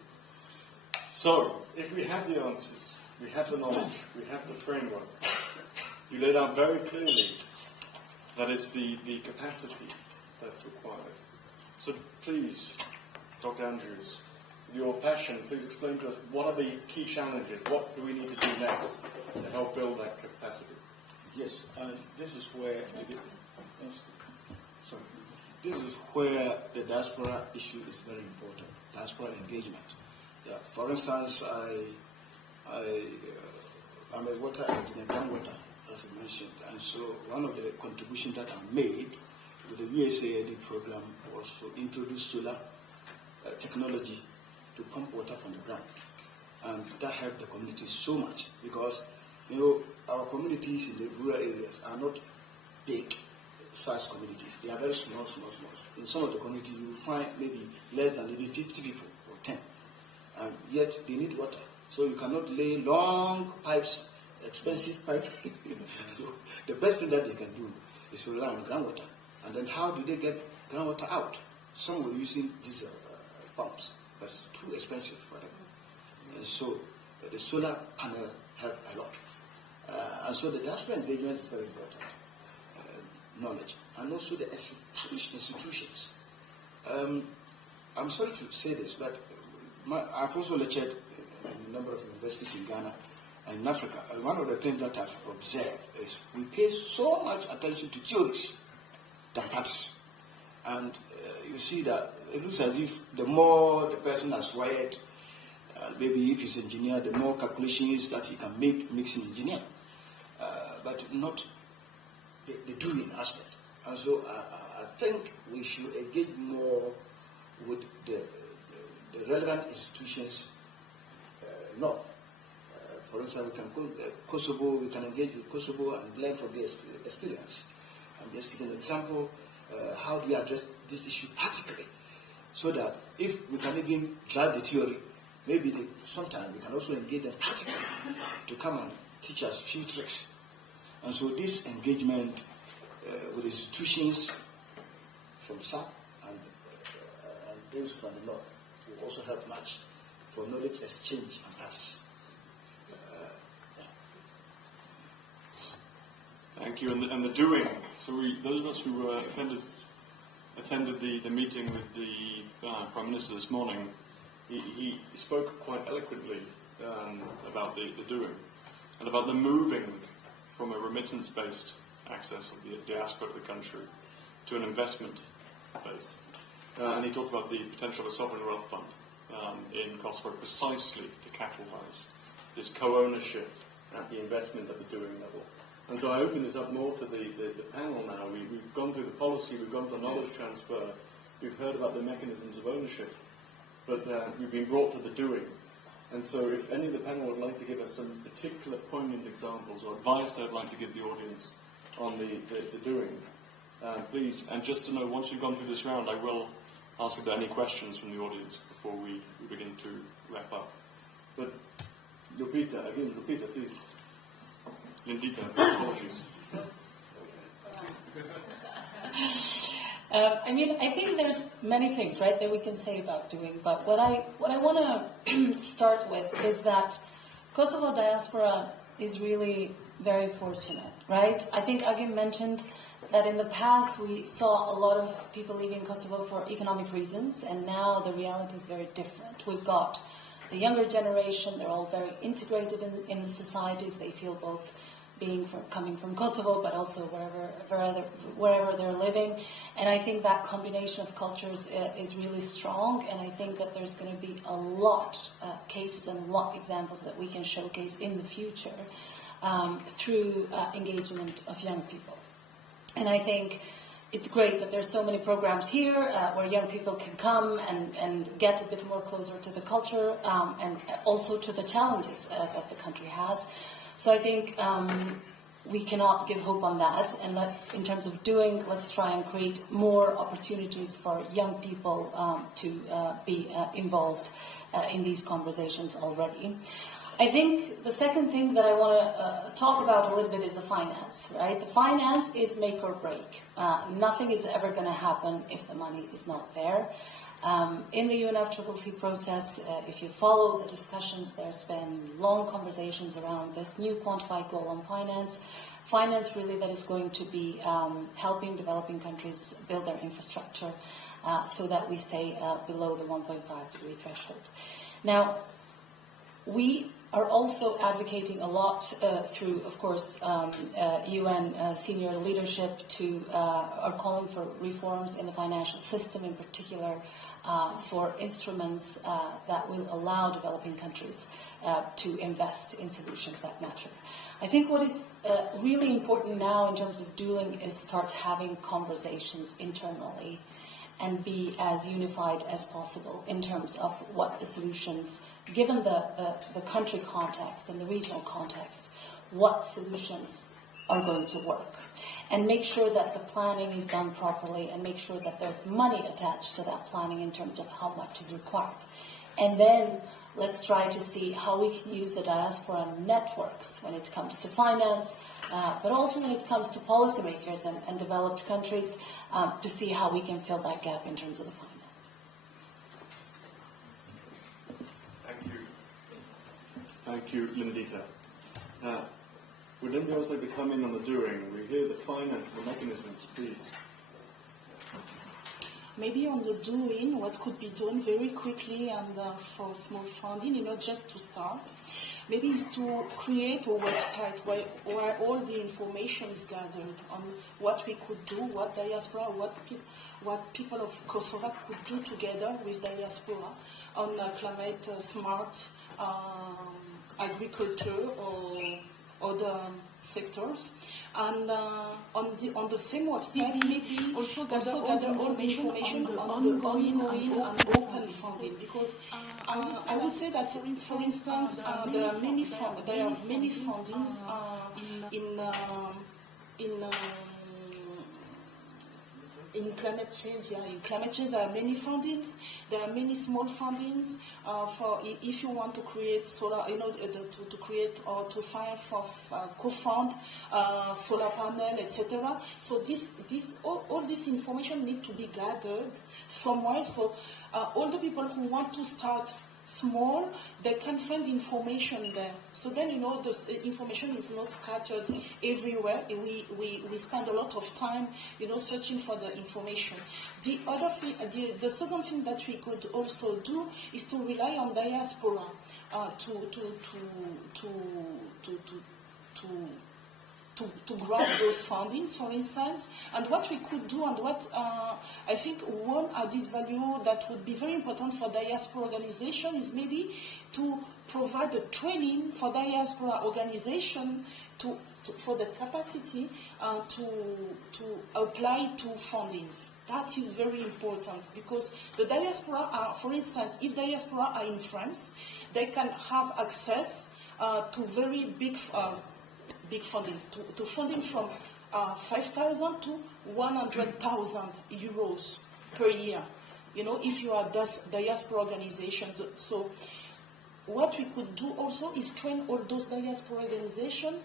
So, if we have the answers, we have the knowledge, we have the framework, you laid out very clearly that it's the capacity that's required. So please, Dr. Andrews, your passion, please explain to us what are the key challenges, what do we need to do next to help build that capacity? Yes, this is where this is where the diaspora issue is very important. Diaspora engagement. Yeah. For instance, I'm a water engineer, groundwater, as I mentioned, and so one of the contributions that I made with the USAID program was to introduce solar technology to pump water from the ground, and that helped the community so much because our communities in the rural areas are not big size communities; they are very small. In some of the communities, you will find maybe less than even 50 people or 10, and yet they need water. So you cannot lay long pipes, expensive pipes. So the best thing that they can do is to rely on groundwater. And then how do they get groundwater out? Some were using diesel pumps, but it's too expensive for them. And so the solar panel helped a lot. And so the diaspora engagement is very important. Knowledge. And also the established institutions. I'm sorry to say this, but I've also lectured in a number of universities in Ghana and in Africa. And one of the things that I've observed is we pay so much attention to theories than practice. And you see that it looks as if the more the person has wired, maybe if he's an engineer, the more calculations that he can make makes him engineer. But not the doing aspect. And so I think we should engage more with the relevant institutions north. For instance, we can go Kosovo, we can engage with Kosovo and learn from their experience. I'm just giving an example, how do we address this issue practically? So that if we can even drive the theory, maybe sometimes we can also engage them practically to come and teach us a few tricks. And so this engagement with institutions from South and those from the North will also help much for knowledge exchange and practice. Thank you. And the doing. So those of us who attended the meeting with the Prime Minister this morning, he spoke quite eloquently about the doing and about the moving from a remittance-based access of the diaspora of the country to an investment base. And he talked about the potential of a sovereign wealth fund in Kosovo precisely to catalyse this co-ownership at the investment at the doing level. And so I open this up more to the panel now. We've gone through the policy, we've gone through knowledge transfer, we've heard about the mechanisms of ownership, but we've been brought to the doing. And so if any of the panel would like to give us some particular poignant examples or advice they'd like to give the audience on the doing, please. And just to know, once we've gone through this round, I will ask if there are any questions from the audience before we begin to wrap up. But Lupita, please. Lindita, apologies. I think there's many things, right, that we can say about doing, but what I want to start with is that Kosovo diaspora is really very fortunate, right? I think Agim mentioned that in the past we saw a lot of people leaving Kosovo for economic reasons, and now the reality is very different. We've got the younger generation, they're all very integrated in the societies, they feel both coming from Kosovo, but also wherever they're living. And I think that combination of cultures is really strong, and I think that there's going to be a lot cases and a lot examples that we can showcase in the future through engagement of young people. And I think it's great that there's so many programs here where young people can come and get a bit more closer to the culture and also to the challenges that the country has. So I think we cannot give hope on that, and in terms of doing, let's try and create more opportunities for young people to be involved in these conversations already. I think the second thing that I want to talk about a little bit is the finance, right? The finance is make or break. Nothing is ever going to happen if the money is not there. In the UNFCCC process, if you follow the discussions, there's been long conversations around this new quantified goal on finance really that is going to be helping developing countries build their infrastructure so that we stay below the 1.5 degree threshold. Now, we are also advocating a lot through, of course, UN senior leadership are calling for reforms in the financial system, in particular for instruments that will allow developing countries to invest in solutions that matter. I think what is really important now in terms of doing is start having conversations internally and be as unified as possible in terms of what the solutions, given the country context and the regional context, what solutions are going to work. And make sure that the planning is done properly and make sure that there's money attached to that planning in terms of how much is required. And then let's try to see how we can use the diaspora networks when it comes to finance, but also when it comes to policymakers and developed countries to see how we can fill that gap in terms of the finance. Thank you, Lindita. Would anybody else like to come in on the doing? We hear the finance, the mechanisms, please. maybe on the doing, what could be done very quickly and for small funding, just to start, maybe is to create a website where all the information is gathered on what we could do, what Diaspora, what people of Kosovo could do together with Diaspora on climate smart agriculture or other sectors. And on the same website, maybe also gather all the information on the ongoing and open funding. Because I would say that, for instance, there are many fundings in climate change. Yeah, in climate change there are many fundings. There are many small fundings for if you want to create solar, to create or to find for co-fund solar panel, etc. So all this information need to be gathered somewhere. So all the people who want to start small, they can find information there. So then, the information is not scattered everywhere. We spend a lot of time, searching for the information. The other thing, the second thing that we could also do is to rely on Diaspora to grab those fundings, for instance. And what we could do, and what I think one added value that would be very important for Diaspora organization is maybe to provide a training for Diaspora organization for the capacity to apply to fundings. That is very important, because the Diaspora are, for instance, if Diaspora are in France, they can have access to very big funding, to funding from 5,000 to 100,000 euros per year, if you are Diaspora organizations. So what we could do also is train all those Diaspora organizations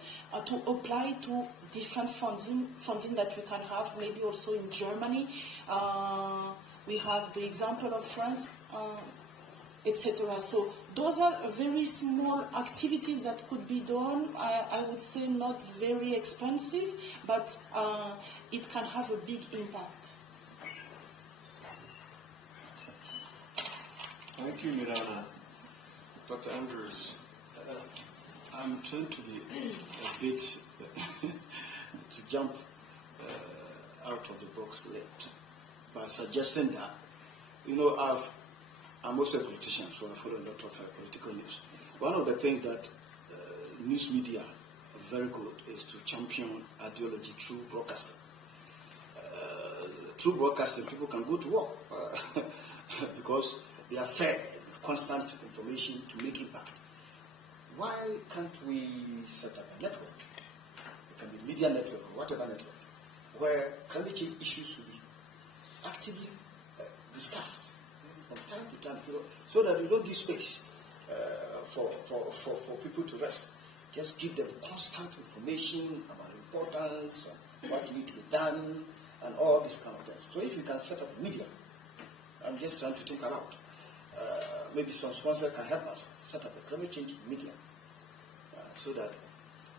to apply to different funding that we can have, maybe also in Germany. We have the example of France, etc. So those are very small activities that could be done. I would say not very expensive, but it can have a big impact. Thank you, Mirana. Dr. Andrews. I'm trying to be a bit to jump out of the box left by suggesting that, I'm also a politician, so I follow a lot of political news. One of the things that news media are very good is to champion ideology through broadcasting. Through broadcasting, people can go to war because they are fed constant information to make impact. Why can't we set up a network? It can be media network or whatever network, where climate change issues will be actively discussed from time to time, so that we don't give space for people to rest. Just give them constant information about importance, and what needs to be done, and all these kind of things. So if you can set up media, I'm just trying to think aloud. Maybe some sponsor can help us set up a climate change media so that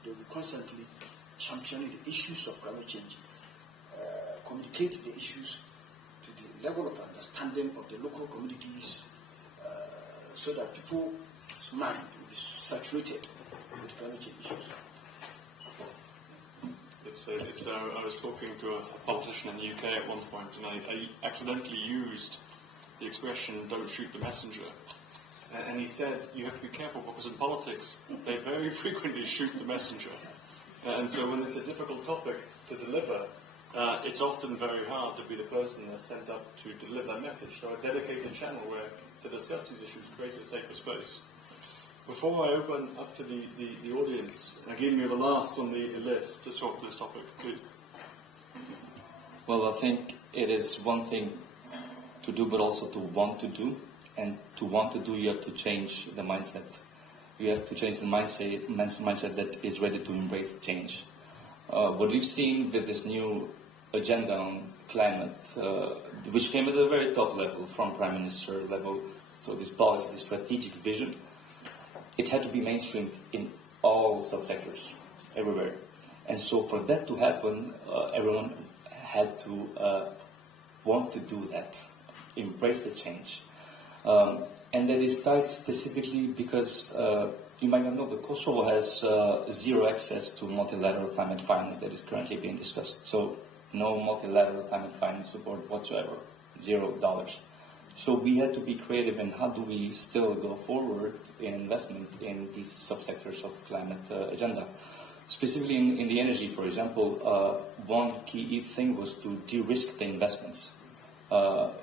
they'll be constantly championing the issues of climate change, communicate the issues to the level of understanding of the local communities, so that people's mind will be saturated with climate change issues. I was talking to a politician in the UK at one point, and I accidentally used the expression "don't shoot the messenger," and he said you have to be careful because in politics they very frequently shoot the messenger, and so when it's a difficult topic to deliver, it's often very hard to be the person that's sent up to deliver a message. So a dedicated channel where to discuss these issues creates a safer space. Before I open up to the audience, Agim, you're the last on the list to talk this topic, please. Well, I think it is one thing to do, but also to want to do. And to want to do, you have to change the mindset. You have to change the mindset that is ready to embrace change. What we've seen with this new agenda on climate, which came at the very top level, from Prime Minister level, so this policy, this strategic vision, it had to be mainstreamed in all subsectors, everywhere. And so for that to happen, everyone had to want to do that, embrace the change. And that is tied specifically because you might not know, but Kosovo has zero access to multilateral climate finance that is currently being discussed. So no multilateral climate finance support whatsoever, $0. So we had to be creative in how do we still go forward in investment in these subsectors of climate agenda. Specifically in the energy, for example, one key thing was to de-risk the investments.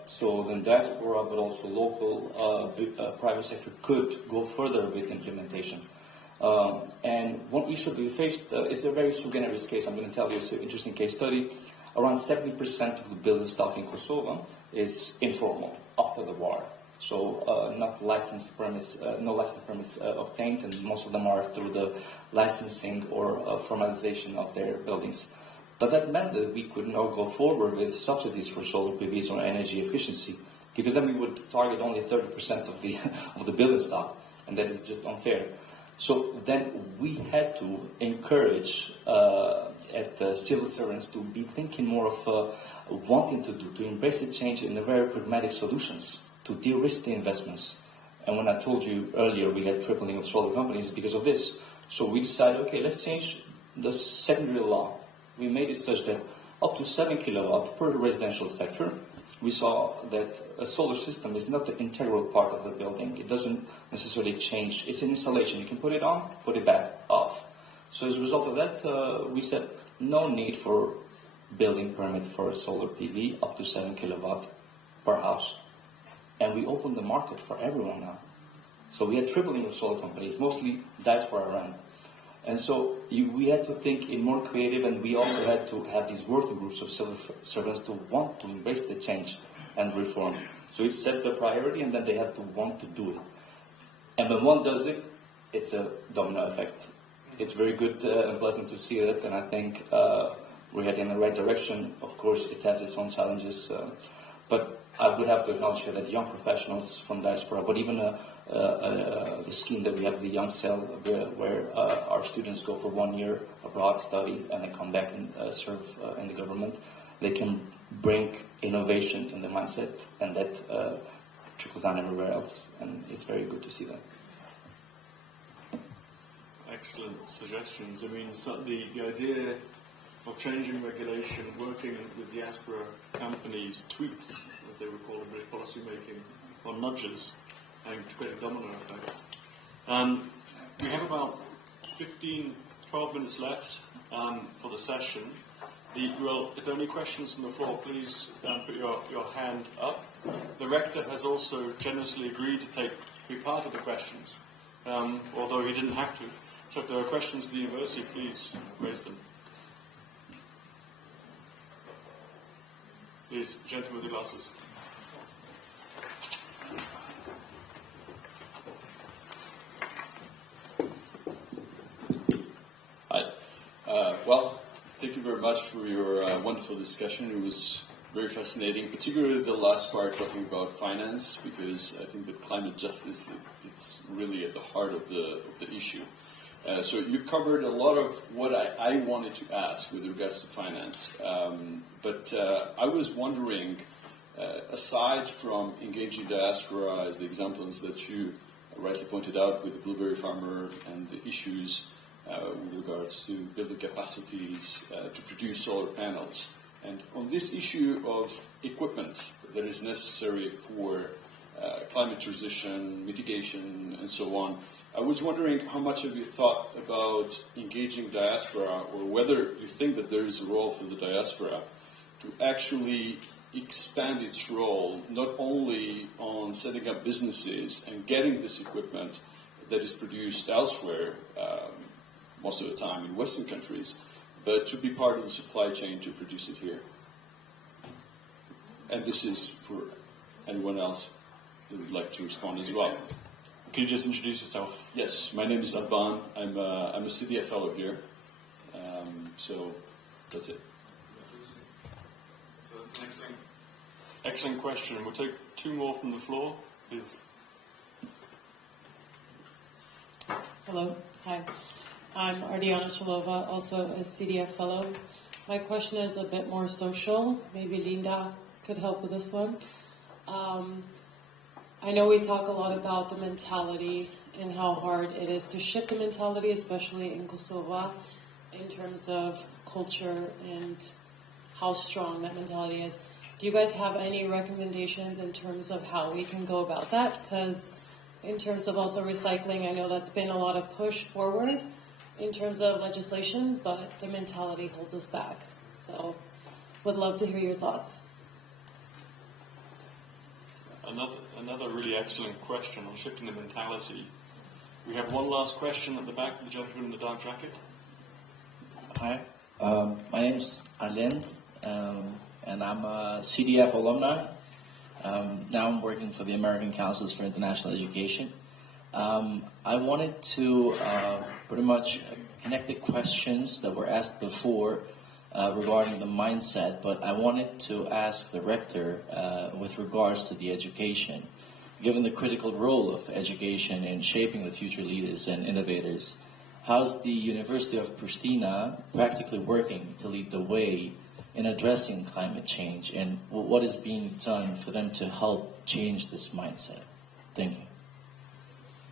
So the diaspora, but also local private sector could go further with implementation. And one issue we faced is a very sui generis case. I'm going to tell you, it's an interesting case study. Around 70% of the building stock in Kosovo is informal after the war. So not license permits, no license permits obtained, and most of them are through the licensing or formalization of their buildings. But that meant that we could now go forward with subsidies for solar PVs or energy efficiency, because then we would target only 30% of the building stock, and that is just unfair. So then we had to encourage at the civil servants to be thinking more of wanting to embrace the change in the very pragmatic solutions, to de-risk the investments. And when I told you earlier we had tripling of solar companies because of this, so we decided, okay, let's change the secondary law. We made it such that up to 7 kilowatt per residential sector, we saw that a solar system is not the integral part of the building. It doesn't necessarily change. It's an installation. You can put it on, put it back off. So as a result of that, we said no need for building permit for a solar PV up to 7 kilowatt per house. And we opened the market for everyone now. So we had tripling of solar companies, mostly diaspora run. And so we had to think in more creative, and we also had to have these working groups of civil servants to want to embrace the change and reform. So it set the priority, and then they have to want to do it. And when one does it, it's a domino effect. It's very good and pleasant to see it, and I think we're heading in the right direction. Of course, it has its own challenges, but I would have to acknowledge here that young professionals from diaspora, but even the scheme that we have, the Young Cell, where our students go for 1 year abroad, study, and then come back and serve in the government, they can bring innovation in the mindset, and that trickles down everywhere else, and it's very good to see that. Excellent suggestions. I mean, so the idea of changing regulation, working with diaspora companies, tweaks, as they would call in British policy making, or nudges, and to create a domino effect. We have about 12 minutes left for the session. If there are any questions from the floor, please put your hand up. The rector has also generously agreed to be part of the questions, although he didn't have to. So if there are questions for the university, please raise them. Please, gentleman with the glasses. Hi. Well, thank you very much for your wonderful discussion. It was very fascinating, particularly the last part talking about finance, because I think that climate justice, it's really at the heart of the issue. So you covered a lot of what I wanted to ask with regards to finance. But I was wondering, aside from engaging diaspora as the examples that you rightly pointed out with the blueberry farmer and the issues with regards to building capacities to produce solar panels, and on this issue of equipment that is necessary for climate transition, mitigation, and so on, I was wondering how much have you thought about engaging diaspora, or whether you think that there is a role for the diaspora to actually expand its role, not only on setting up businesses and getting this equipment that is produced elsewhere, most of the time in Western countries, but to be part of the supply chain to produce it here. And this is for anyone else that would like to respond as well. Can you just introduce yourself? Yes, my name is Alban. I'm a CDF fellow here. So that's it. So that's an excellent question. We'll take two more from the floor, please. Hello. Hi. I'm Ardiana Shalova, also a CDF fellow. My question is a bit more social. Maybe Linda could help with this one. I know we talk a lot about the mentality and how hard it is to shift the mentality, especially in Kosovo, in terms of culture and how strong that mentality is. Do you guys have any recommendations in terms of how we can go about that? Because in terms of also recycling, I know that's been a lot of push forward in terms of legislation, but the mentality holds us back. So would love to hear your thoughts. Another really excellent question on shifting the mentality. We have one last question at the back, the gentleman in the dark jacket. Hi, my name is Alain, and I'm a CDF alumni. Now I'm working for the American Councils for International Education. I wanted to pretty much connect the questions that were asked before regarding the mindset, but I wanted to ask the rector with regards to the education. Given the critical role of education in shaping the future leaders and innovators, how's the University of Pristina practically working to lead the way in addressing climate change, and what is being done for them to help change this mindset? Thank you.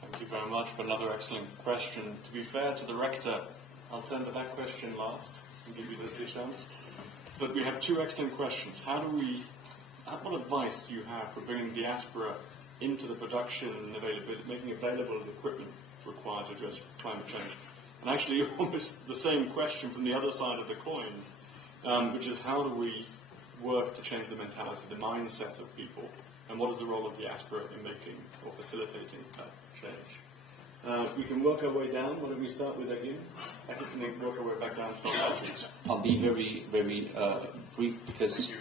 Thank you very much for another excellent question. To be fair to the rector, I'll turn to that question last and give you the chance. But we have two excellent questions. What advice do you have for bringing Diaspora into the production and making available the equipment required to address climate change? And actually almost the same question from the other side of the coin, which is how do we work to change the mentality, the mindset of people, and what is the role of Diaspora in making or facilitating that change? We can work our way down. Why don't we start with again? I think we can work our way back down to our budgets. I'll be very, very brief because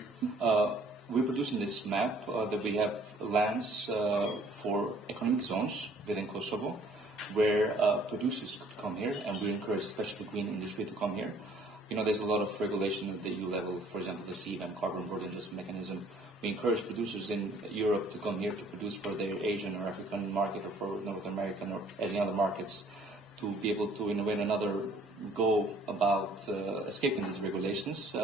we're producing this map that we have lands for economic zones within Kosovo where producers could come here, and we encourage especially green industry to come here. You know, there's a lot of regulation at the EU level, for example, the CBAM, Carbon Border Adjustment Mechanism. We encourage producers in Europe to come here to produce for their Asian or African market or for North American or any other markets to be able to, in a way or another, go about escaping these regulations.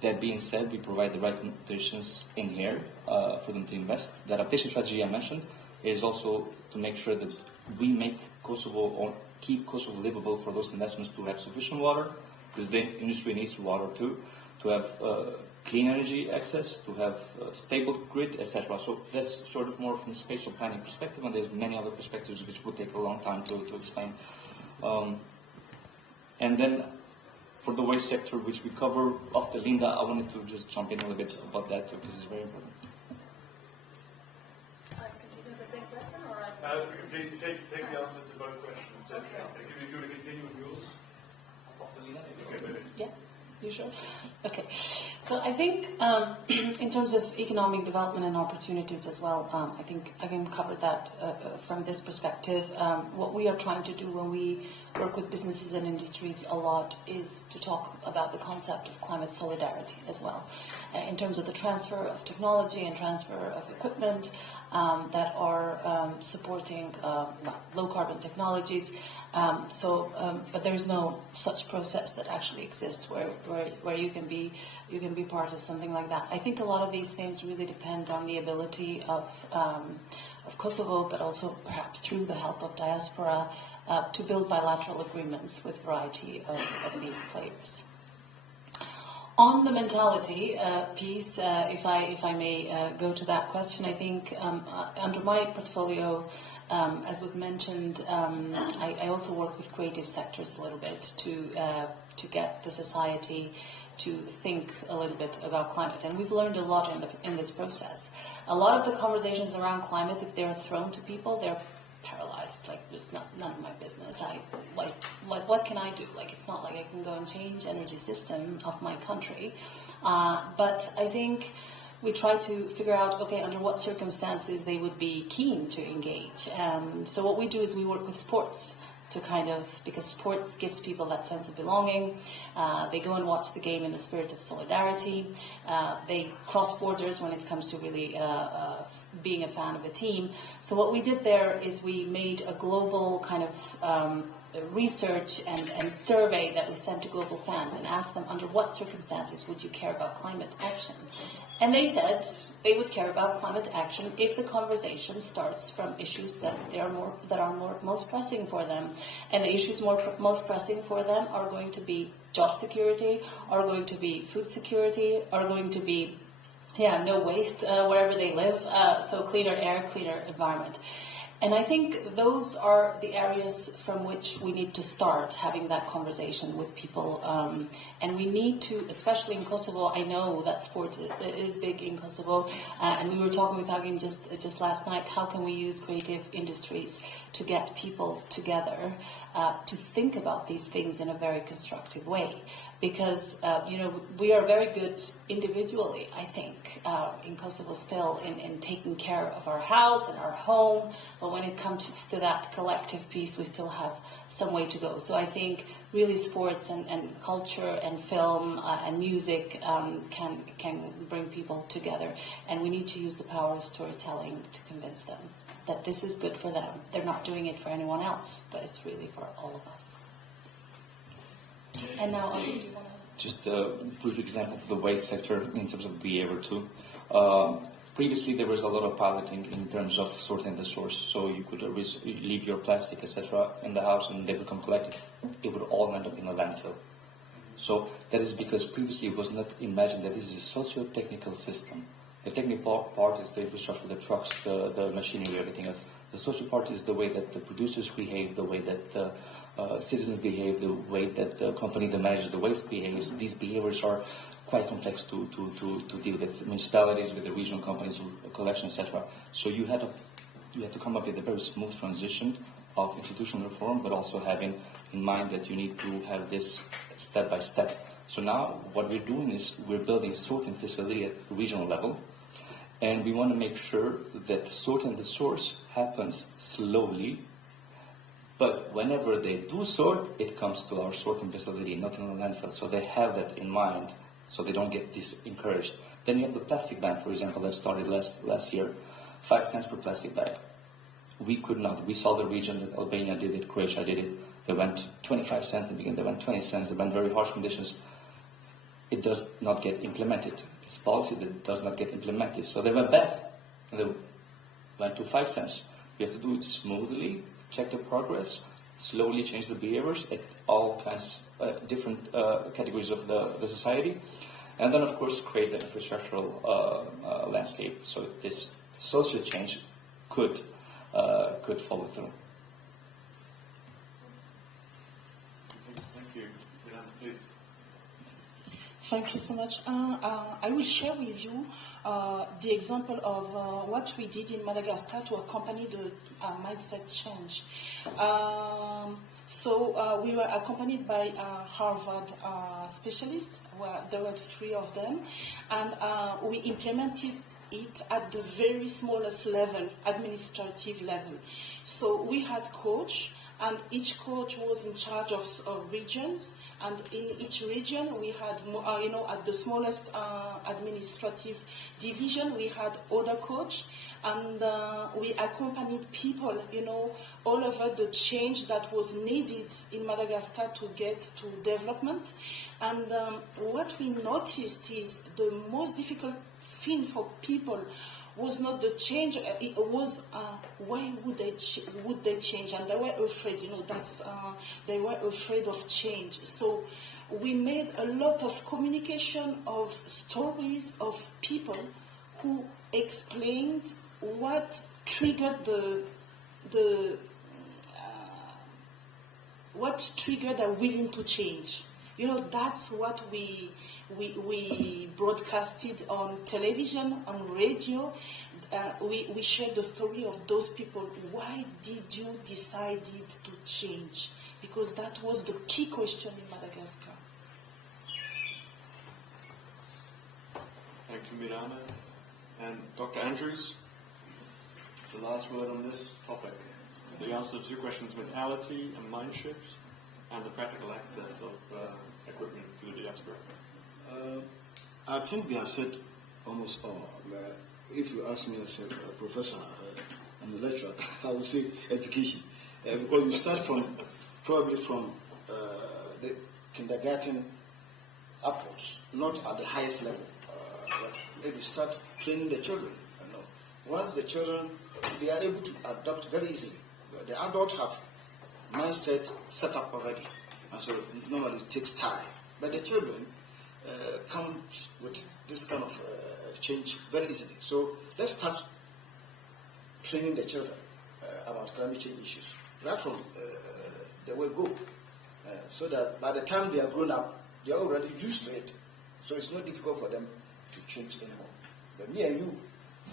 That being said, we provide the right conditions in here for them to invest. The adaptation strategy I mentioned is also to make sure that we make Kosovo or keep Kosovo livable for those investments to have sufficient water, because the industry needs water too, to have clean energy access, to have stable grid, etc. So that's sort of more from a spatial planning perspective, and there's many other perspectives which would take a long time to explain. And then for the waste sector, which we cover after Linda, I wanted to just jump in a little bit about that too, because it's very important. I continue the same question, or Please take the answers to both questions. Okay. If you want to continue with yours. After Linda, okay, Yeah, you sure? Okay. So I think in terms of economic development and opportunities as well, I think I can cover that from this perspective. What we are trying to do when we work with businesses and industries a lot is to talk about the concept of climate solidarity as well, in terms of the transfer of technology and transfer of equipment that are supporting low carbon technologies. But there is no such process that actually exists where you can be part of something like that. I think a lot of these things really depend on the ability of Kosovo, but also perhaps through the help of Diaspora, to build bilateral agreements with a variety of these players. On the mentality piece, if I may go to that question, I think under my portfolio, as was mentioned, I also work with creative sectors a little bit to get the society to think a little bit about climate. And we've learned a lot in this process. A lot of the conversations around climate, if they're thrown to people, they're paralyzed. Like, it's none of my business. What can I do? Like, it's not like I can go and change energy system of my country. But I think we try to figure out, okay, under what circumstances they would be keen to engage. So what we do is we work with sports to kind of, because sports gives people that sense of belonging. They go and watch the game in the spirit of solidarity. They cross borders when it comes to really being a fan of a team. So what we did there is we made a global kind of research and survey that we sent to global fans and asked them under what circumstances would you care about climate action. And they said they would care about climate action if the conversation starts from issues that are most pressing for them. And the issues most pressing for them are going to be job security, are going to be food security, are going to be no waste wherever they live, so cleaner air, cleaner environment. And I think those are the areas from which we need to start having that conversation with people. And we need to, especially in Kosovo, I know that sport is big in Kosovo. And we were talking with Agim just last night, how can we use creative industries to get people together to think about these things in a very constructive way? Because, we are very good individually, I think, in Kosovo still in taking care of our house and our home. But when it comes to that collective piece, we still have some way to go. So I think really sports and culture and film and music can bring people together. And we need to use the power of storytelling to convince them that this is good for them. They're not doing it for anyone else, but it's really for all of us. And now, do you want to... Just a brief example for the waste sector in terms of behavior too. Previously, there was a lot of piloting in terms of sorting the source. So you could leave your plastic, etc., in the house, and they would come collect it. It would all end up in a landfill. So that is because previously it was not imagined that this is a socio-technical system. The technical part is the infrastructure, the trucks, the machinery, everything else. The social part is the way that the producers behave, the way that citizens behave, the way that the company that manages the waste behaves. These behaviors are quite complex to deal with municipalities, with the regional companies, collection, etc. So you had to come up with a very smooth transition of institutional reform, but also having in mind that you need to have this step by step. So now what we're doing is we're building sorting facility at the regional level, and we want to make sure that sorting the source happens slowly. But whenever they do sort, it comes to our sorting facility, not in the landfill. So they have that in mind, so they don't get discouraged. Then you have the plastic ban, for example, that started last year. 5 cents per plastic bag. We could not. We saw the region that Albania did it, Croatia did it. They went 25 cents in the beginning, they went 20 cents, they went very harsh conditions. It does not get implemented. It's policy that does not get implemented. So they went back, and they went to 5 cents. We have to do it smoothly, check the progress, slowly change the behaviors at all kinds of different categories of the society, and then, of course, create the infrastructural landscape so this social change could follow through. Thank you. Please. Thank you so much. I will share with you the example of what we did in Madagascar to accompany the mindset change. So we were accompanied by Harvard specialists. There were 3 of them, and we implemented it at the very smallest level, administrative level. So we had coach, and each coach was in charge of regions, and in each region we had, at the smallest administrative division we had other coach, and we accompanied people, all over the change that was needed in Madagascar to get to development. And what we noticed is the most difficult thing for people was not the change, it was why would they change, and they were afraid, they were afraid of change. So we made a lot of communication of stories of people who explained what triggered what triggered a willing to change. That's what we broadcasted on television, on radio. We shared the story of those people. Why did you decide to change? Because that was the key question in Madagascar. Thank you, Mirana. And Dr. Andrews, the last word on this topic. The answer to 2 questions: mentality and mind shift, and the practical access of equipment to the diaspora. I think we have said almost all. If you ask me as a professor and a lecturer, I would say education. Because you start from probably from the kindergarten upwards, not at the highest level, but maybe start training the children. You know. Once the children, they are able to adapt very easily. The adults have mindset set up already, and so normally it takes time. But the children come with this kind of change very easily. So let's start training the children about climate change issues right from the way go, so that by the time they are grown up, they are already used to it. So it's not difficult for them to change anymore. But me and you,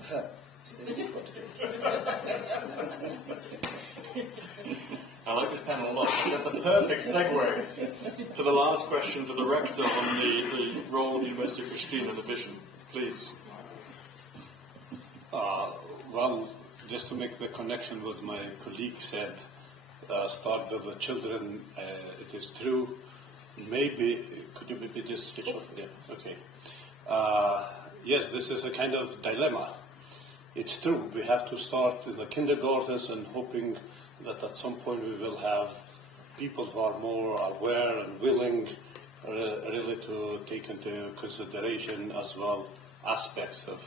it's difficult to change. I like this panel a lot. That's a perfect segue to the last question to the rector on the role of the University of Pristina and the vision. Please. Well, just to make the connection with my colleague said, start with the children. It is true. Maybe, could you maybe just switch off? Yeah, okay. Yes, this is a kind of dilemma. It's true. We have to start in the kindergartens and hoping that at some point we will have people who are more aware and willing really to take into consideration as well aspects of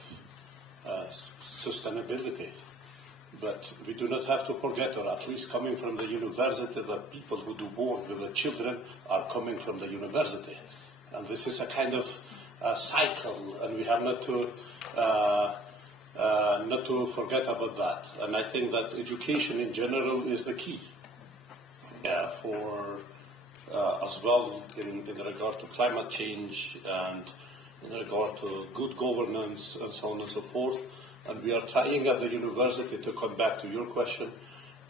sustainability. But we do not have to forget, or at least coming from the university, that people who do work with the children are coming from the university. And this is a kind of cycle, and we have not to forget about that. And I think that education in general is the key for as well in regard to climate change and in regard to good governance and so on and so forth. And we are trying at the university, to come back to your question,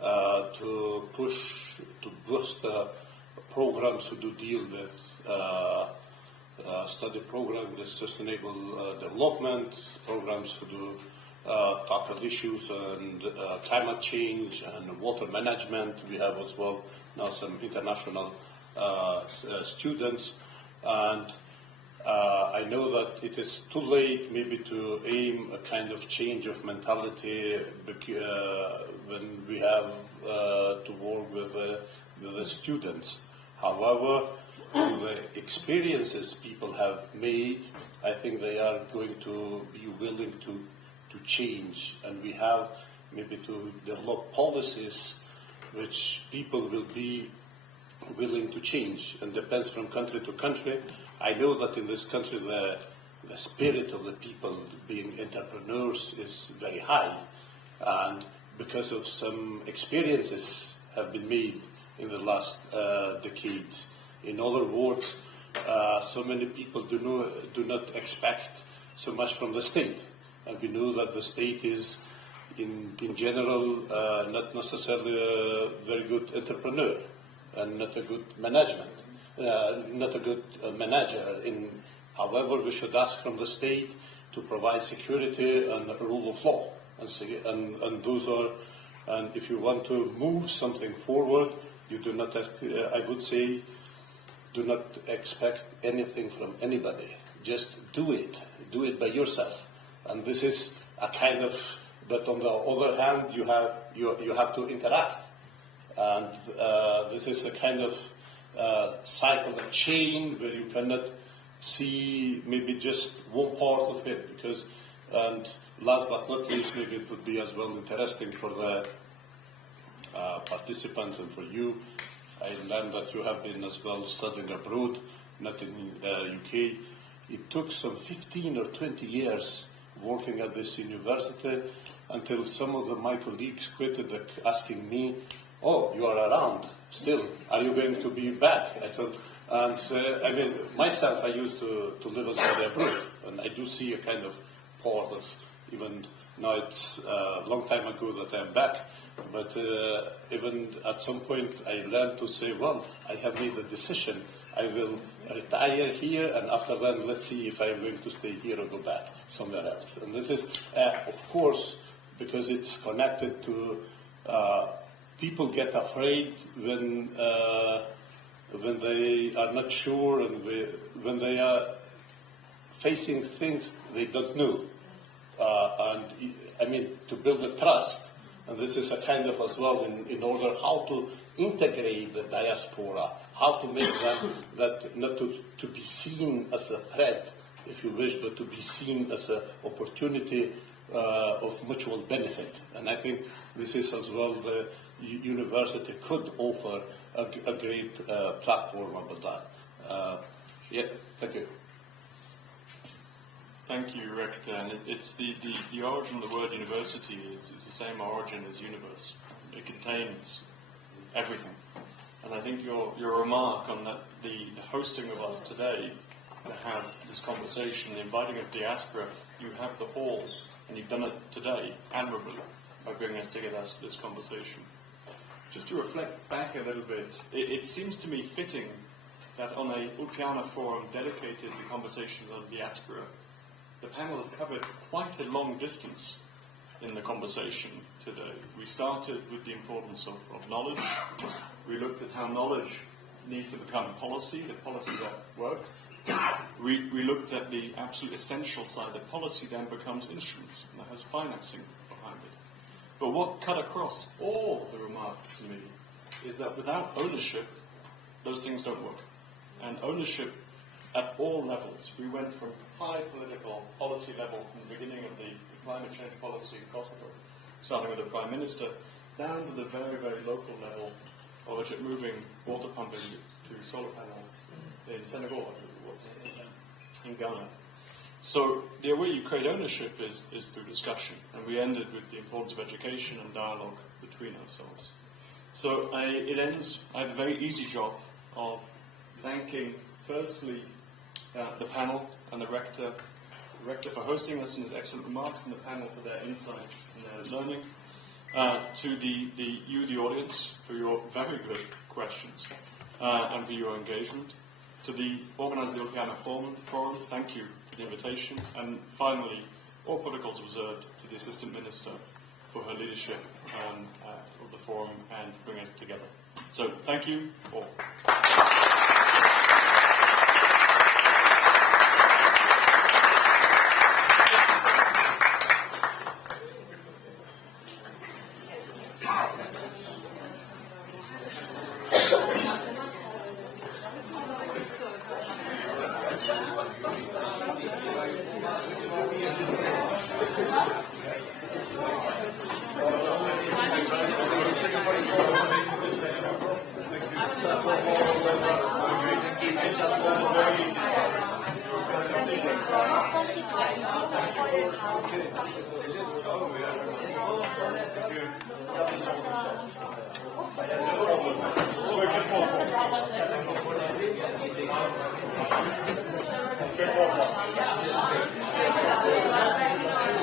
to boost programs who do deal with study programs with sustainable development, programs who do tackle issues and climate change and water management. We have as well now some international students, and I know that it is too late maybe to aim a kind of change of mentality when we have to work with the students. However, through the experiences people have made, I think they are going to be willing to change, and we have maybe to develop policies which people will be willing to change, and depends from country to country. I know that in this country the spirit of the people being entrepreneurs is very high, and because of some experiences have been made in the last decades. In other words, so many people do not expect so much from the state, and we know that the state is in general not necessarily a very good entrepreneur and not a good management. Not a good manager. However, we should ask from the state to provide security and rule of law, and those are. And if you want to move something forward, you do not. I would say, do not expect anything from anybody. Just do it. Do it by yourself. And this is a kind of. But on the other hand, you have to interact, and this is a kind of. Cycle, a chain where you cannot see maybe just one part of it, because, and last but not least, maybe it would be as well interesting for the participants and for you. I learned that you have been as well studying abroad, not in UK. It took some 15 or 20 years working at this university until some of my colleagues quitted asking me, "Oh, you are around still. Are you going to be back?" I thought, and I mean, myself, I used to live and study abroad, and I do see a kind of part of, even now it's a long time ago that I'm back, but even at some point I learned to say, well, I have made a decision. I will retire here, and after that, let's see if I'm going to stay here or go back somewhere else. And this is, of course, because it's connected to people get afraid when they are not sure, and when they are facing things they don't know. And I mean, to build a trust, And this is a kind of as well in order how to integrate the diaspora, how to make them that not to be seen as a threat, if you wish, but to be seen as an opportunity of mutual benefit. And I think this is as well the university could offer a great platform about that. Yeah, thank you. Thank you, Rector. And it's the origin of the word university is the same origin as universe. It contains everything. And I think your remark on that, the hosting of us today to have this conversation, the inviting of Diaspora, you have the hall, and you've done it today admirably by bringing us together this conversation. Just to reflect back a little bit, it seems to me fitting that on a Ulpiana forum dedicated to conversations on Diaspora, the panel has covered quite a long distance in the conversation today. We started with the importance of knowledge. We looked at how knowledge needs to become policy, the policy that works. We looked at the absolute essential side, that policy then becomes instruments, and that has financing behind it. But what cut across all the remarks to me is that without ownership, those things don't work. And ownership at all levels. We went from high political policy level from the beginning of the climate change policy in Kosovo, starting with the Prime Minister, down to the very, very local level, of which moving water pumping to solar panels in Senegal, I believe it was, in Ghana. So the way you create ownership is through discussion, and we ended with the importance of education and dialogue between ourselves. So it ends, I have a very easy job of thanking, firstly, the panel and the rector for hosting us in his excellent remarks, and the panel for their insights and their learning. To the audience, for your very good questions and for your engagement. To the organizer of the Ulpiana Forum, thank you for the invitation. And finally, all protocols observed, to the Assistant Minister for her leadership of the forum and for bringing us together. So thank you all. Just go, yeah.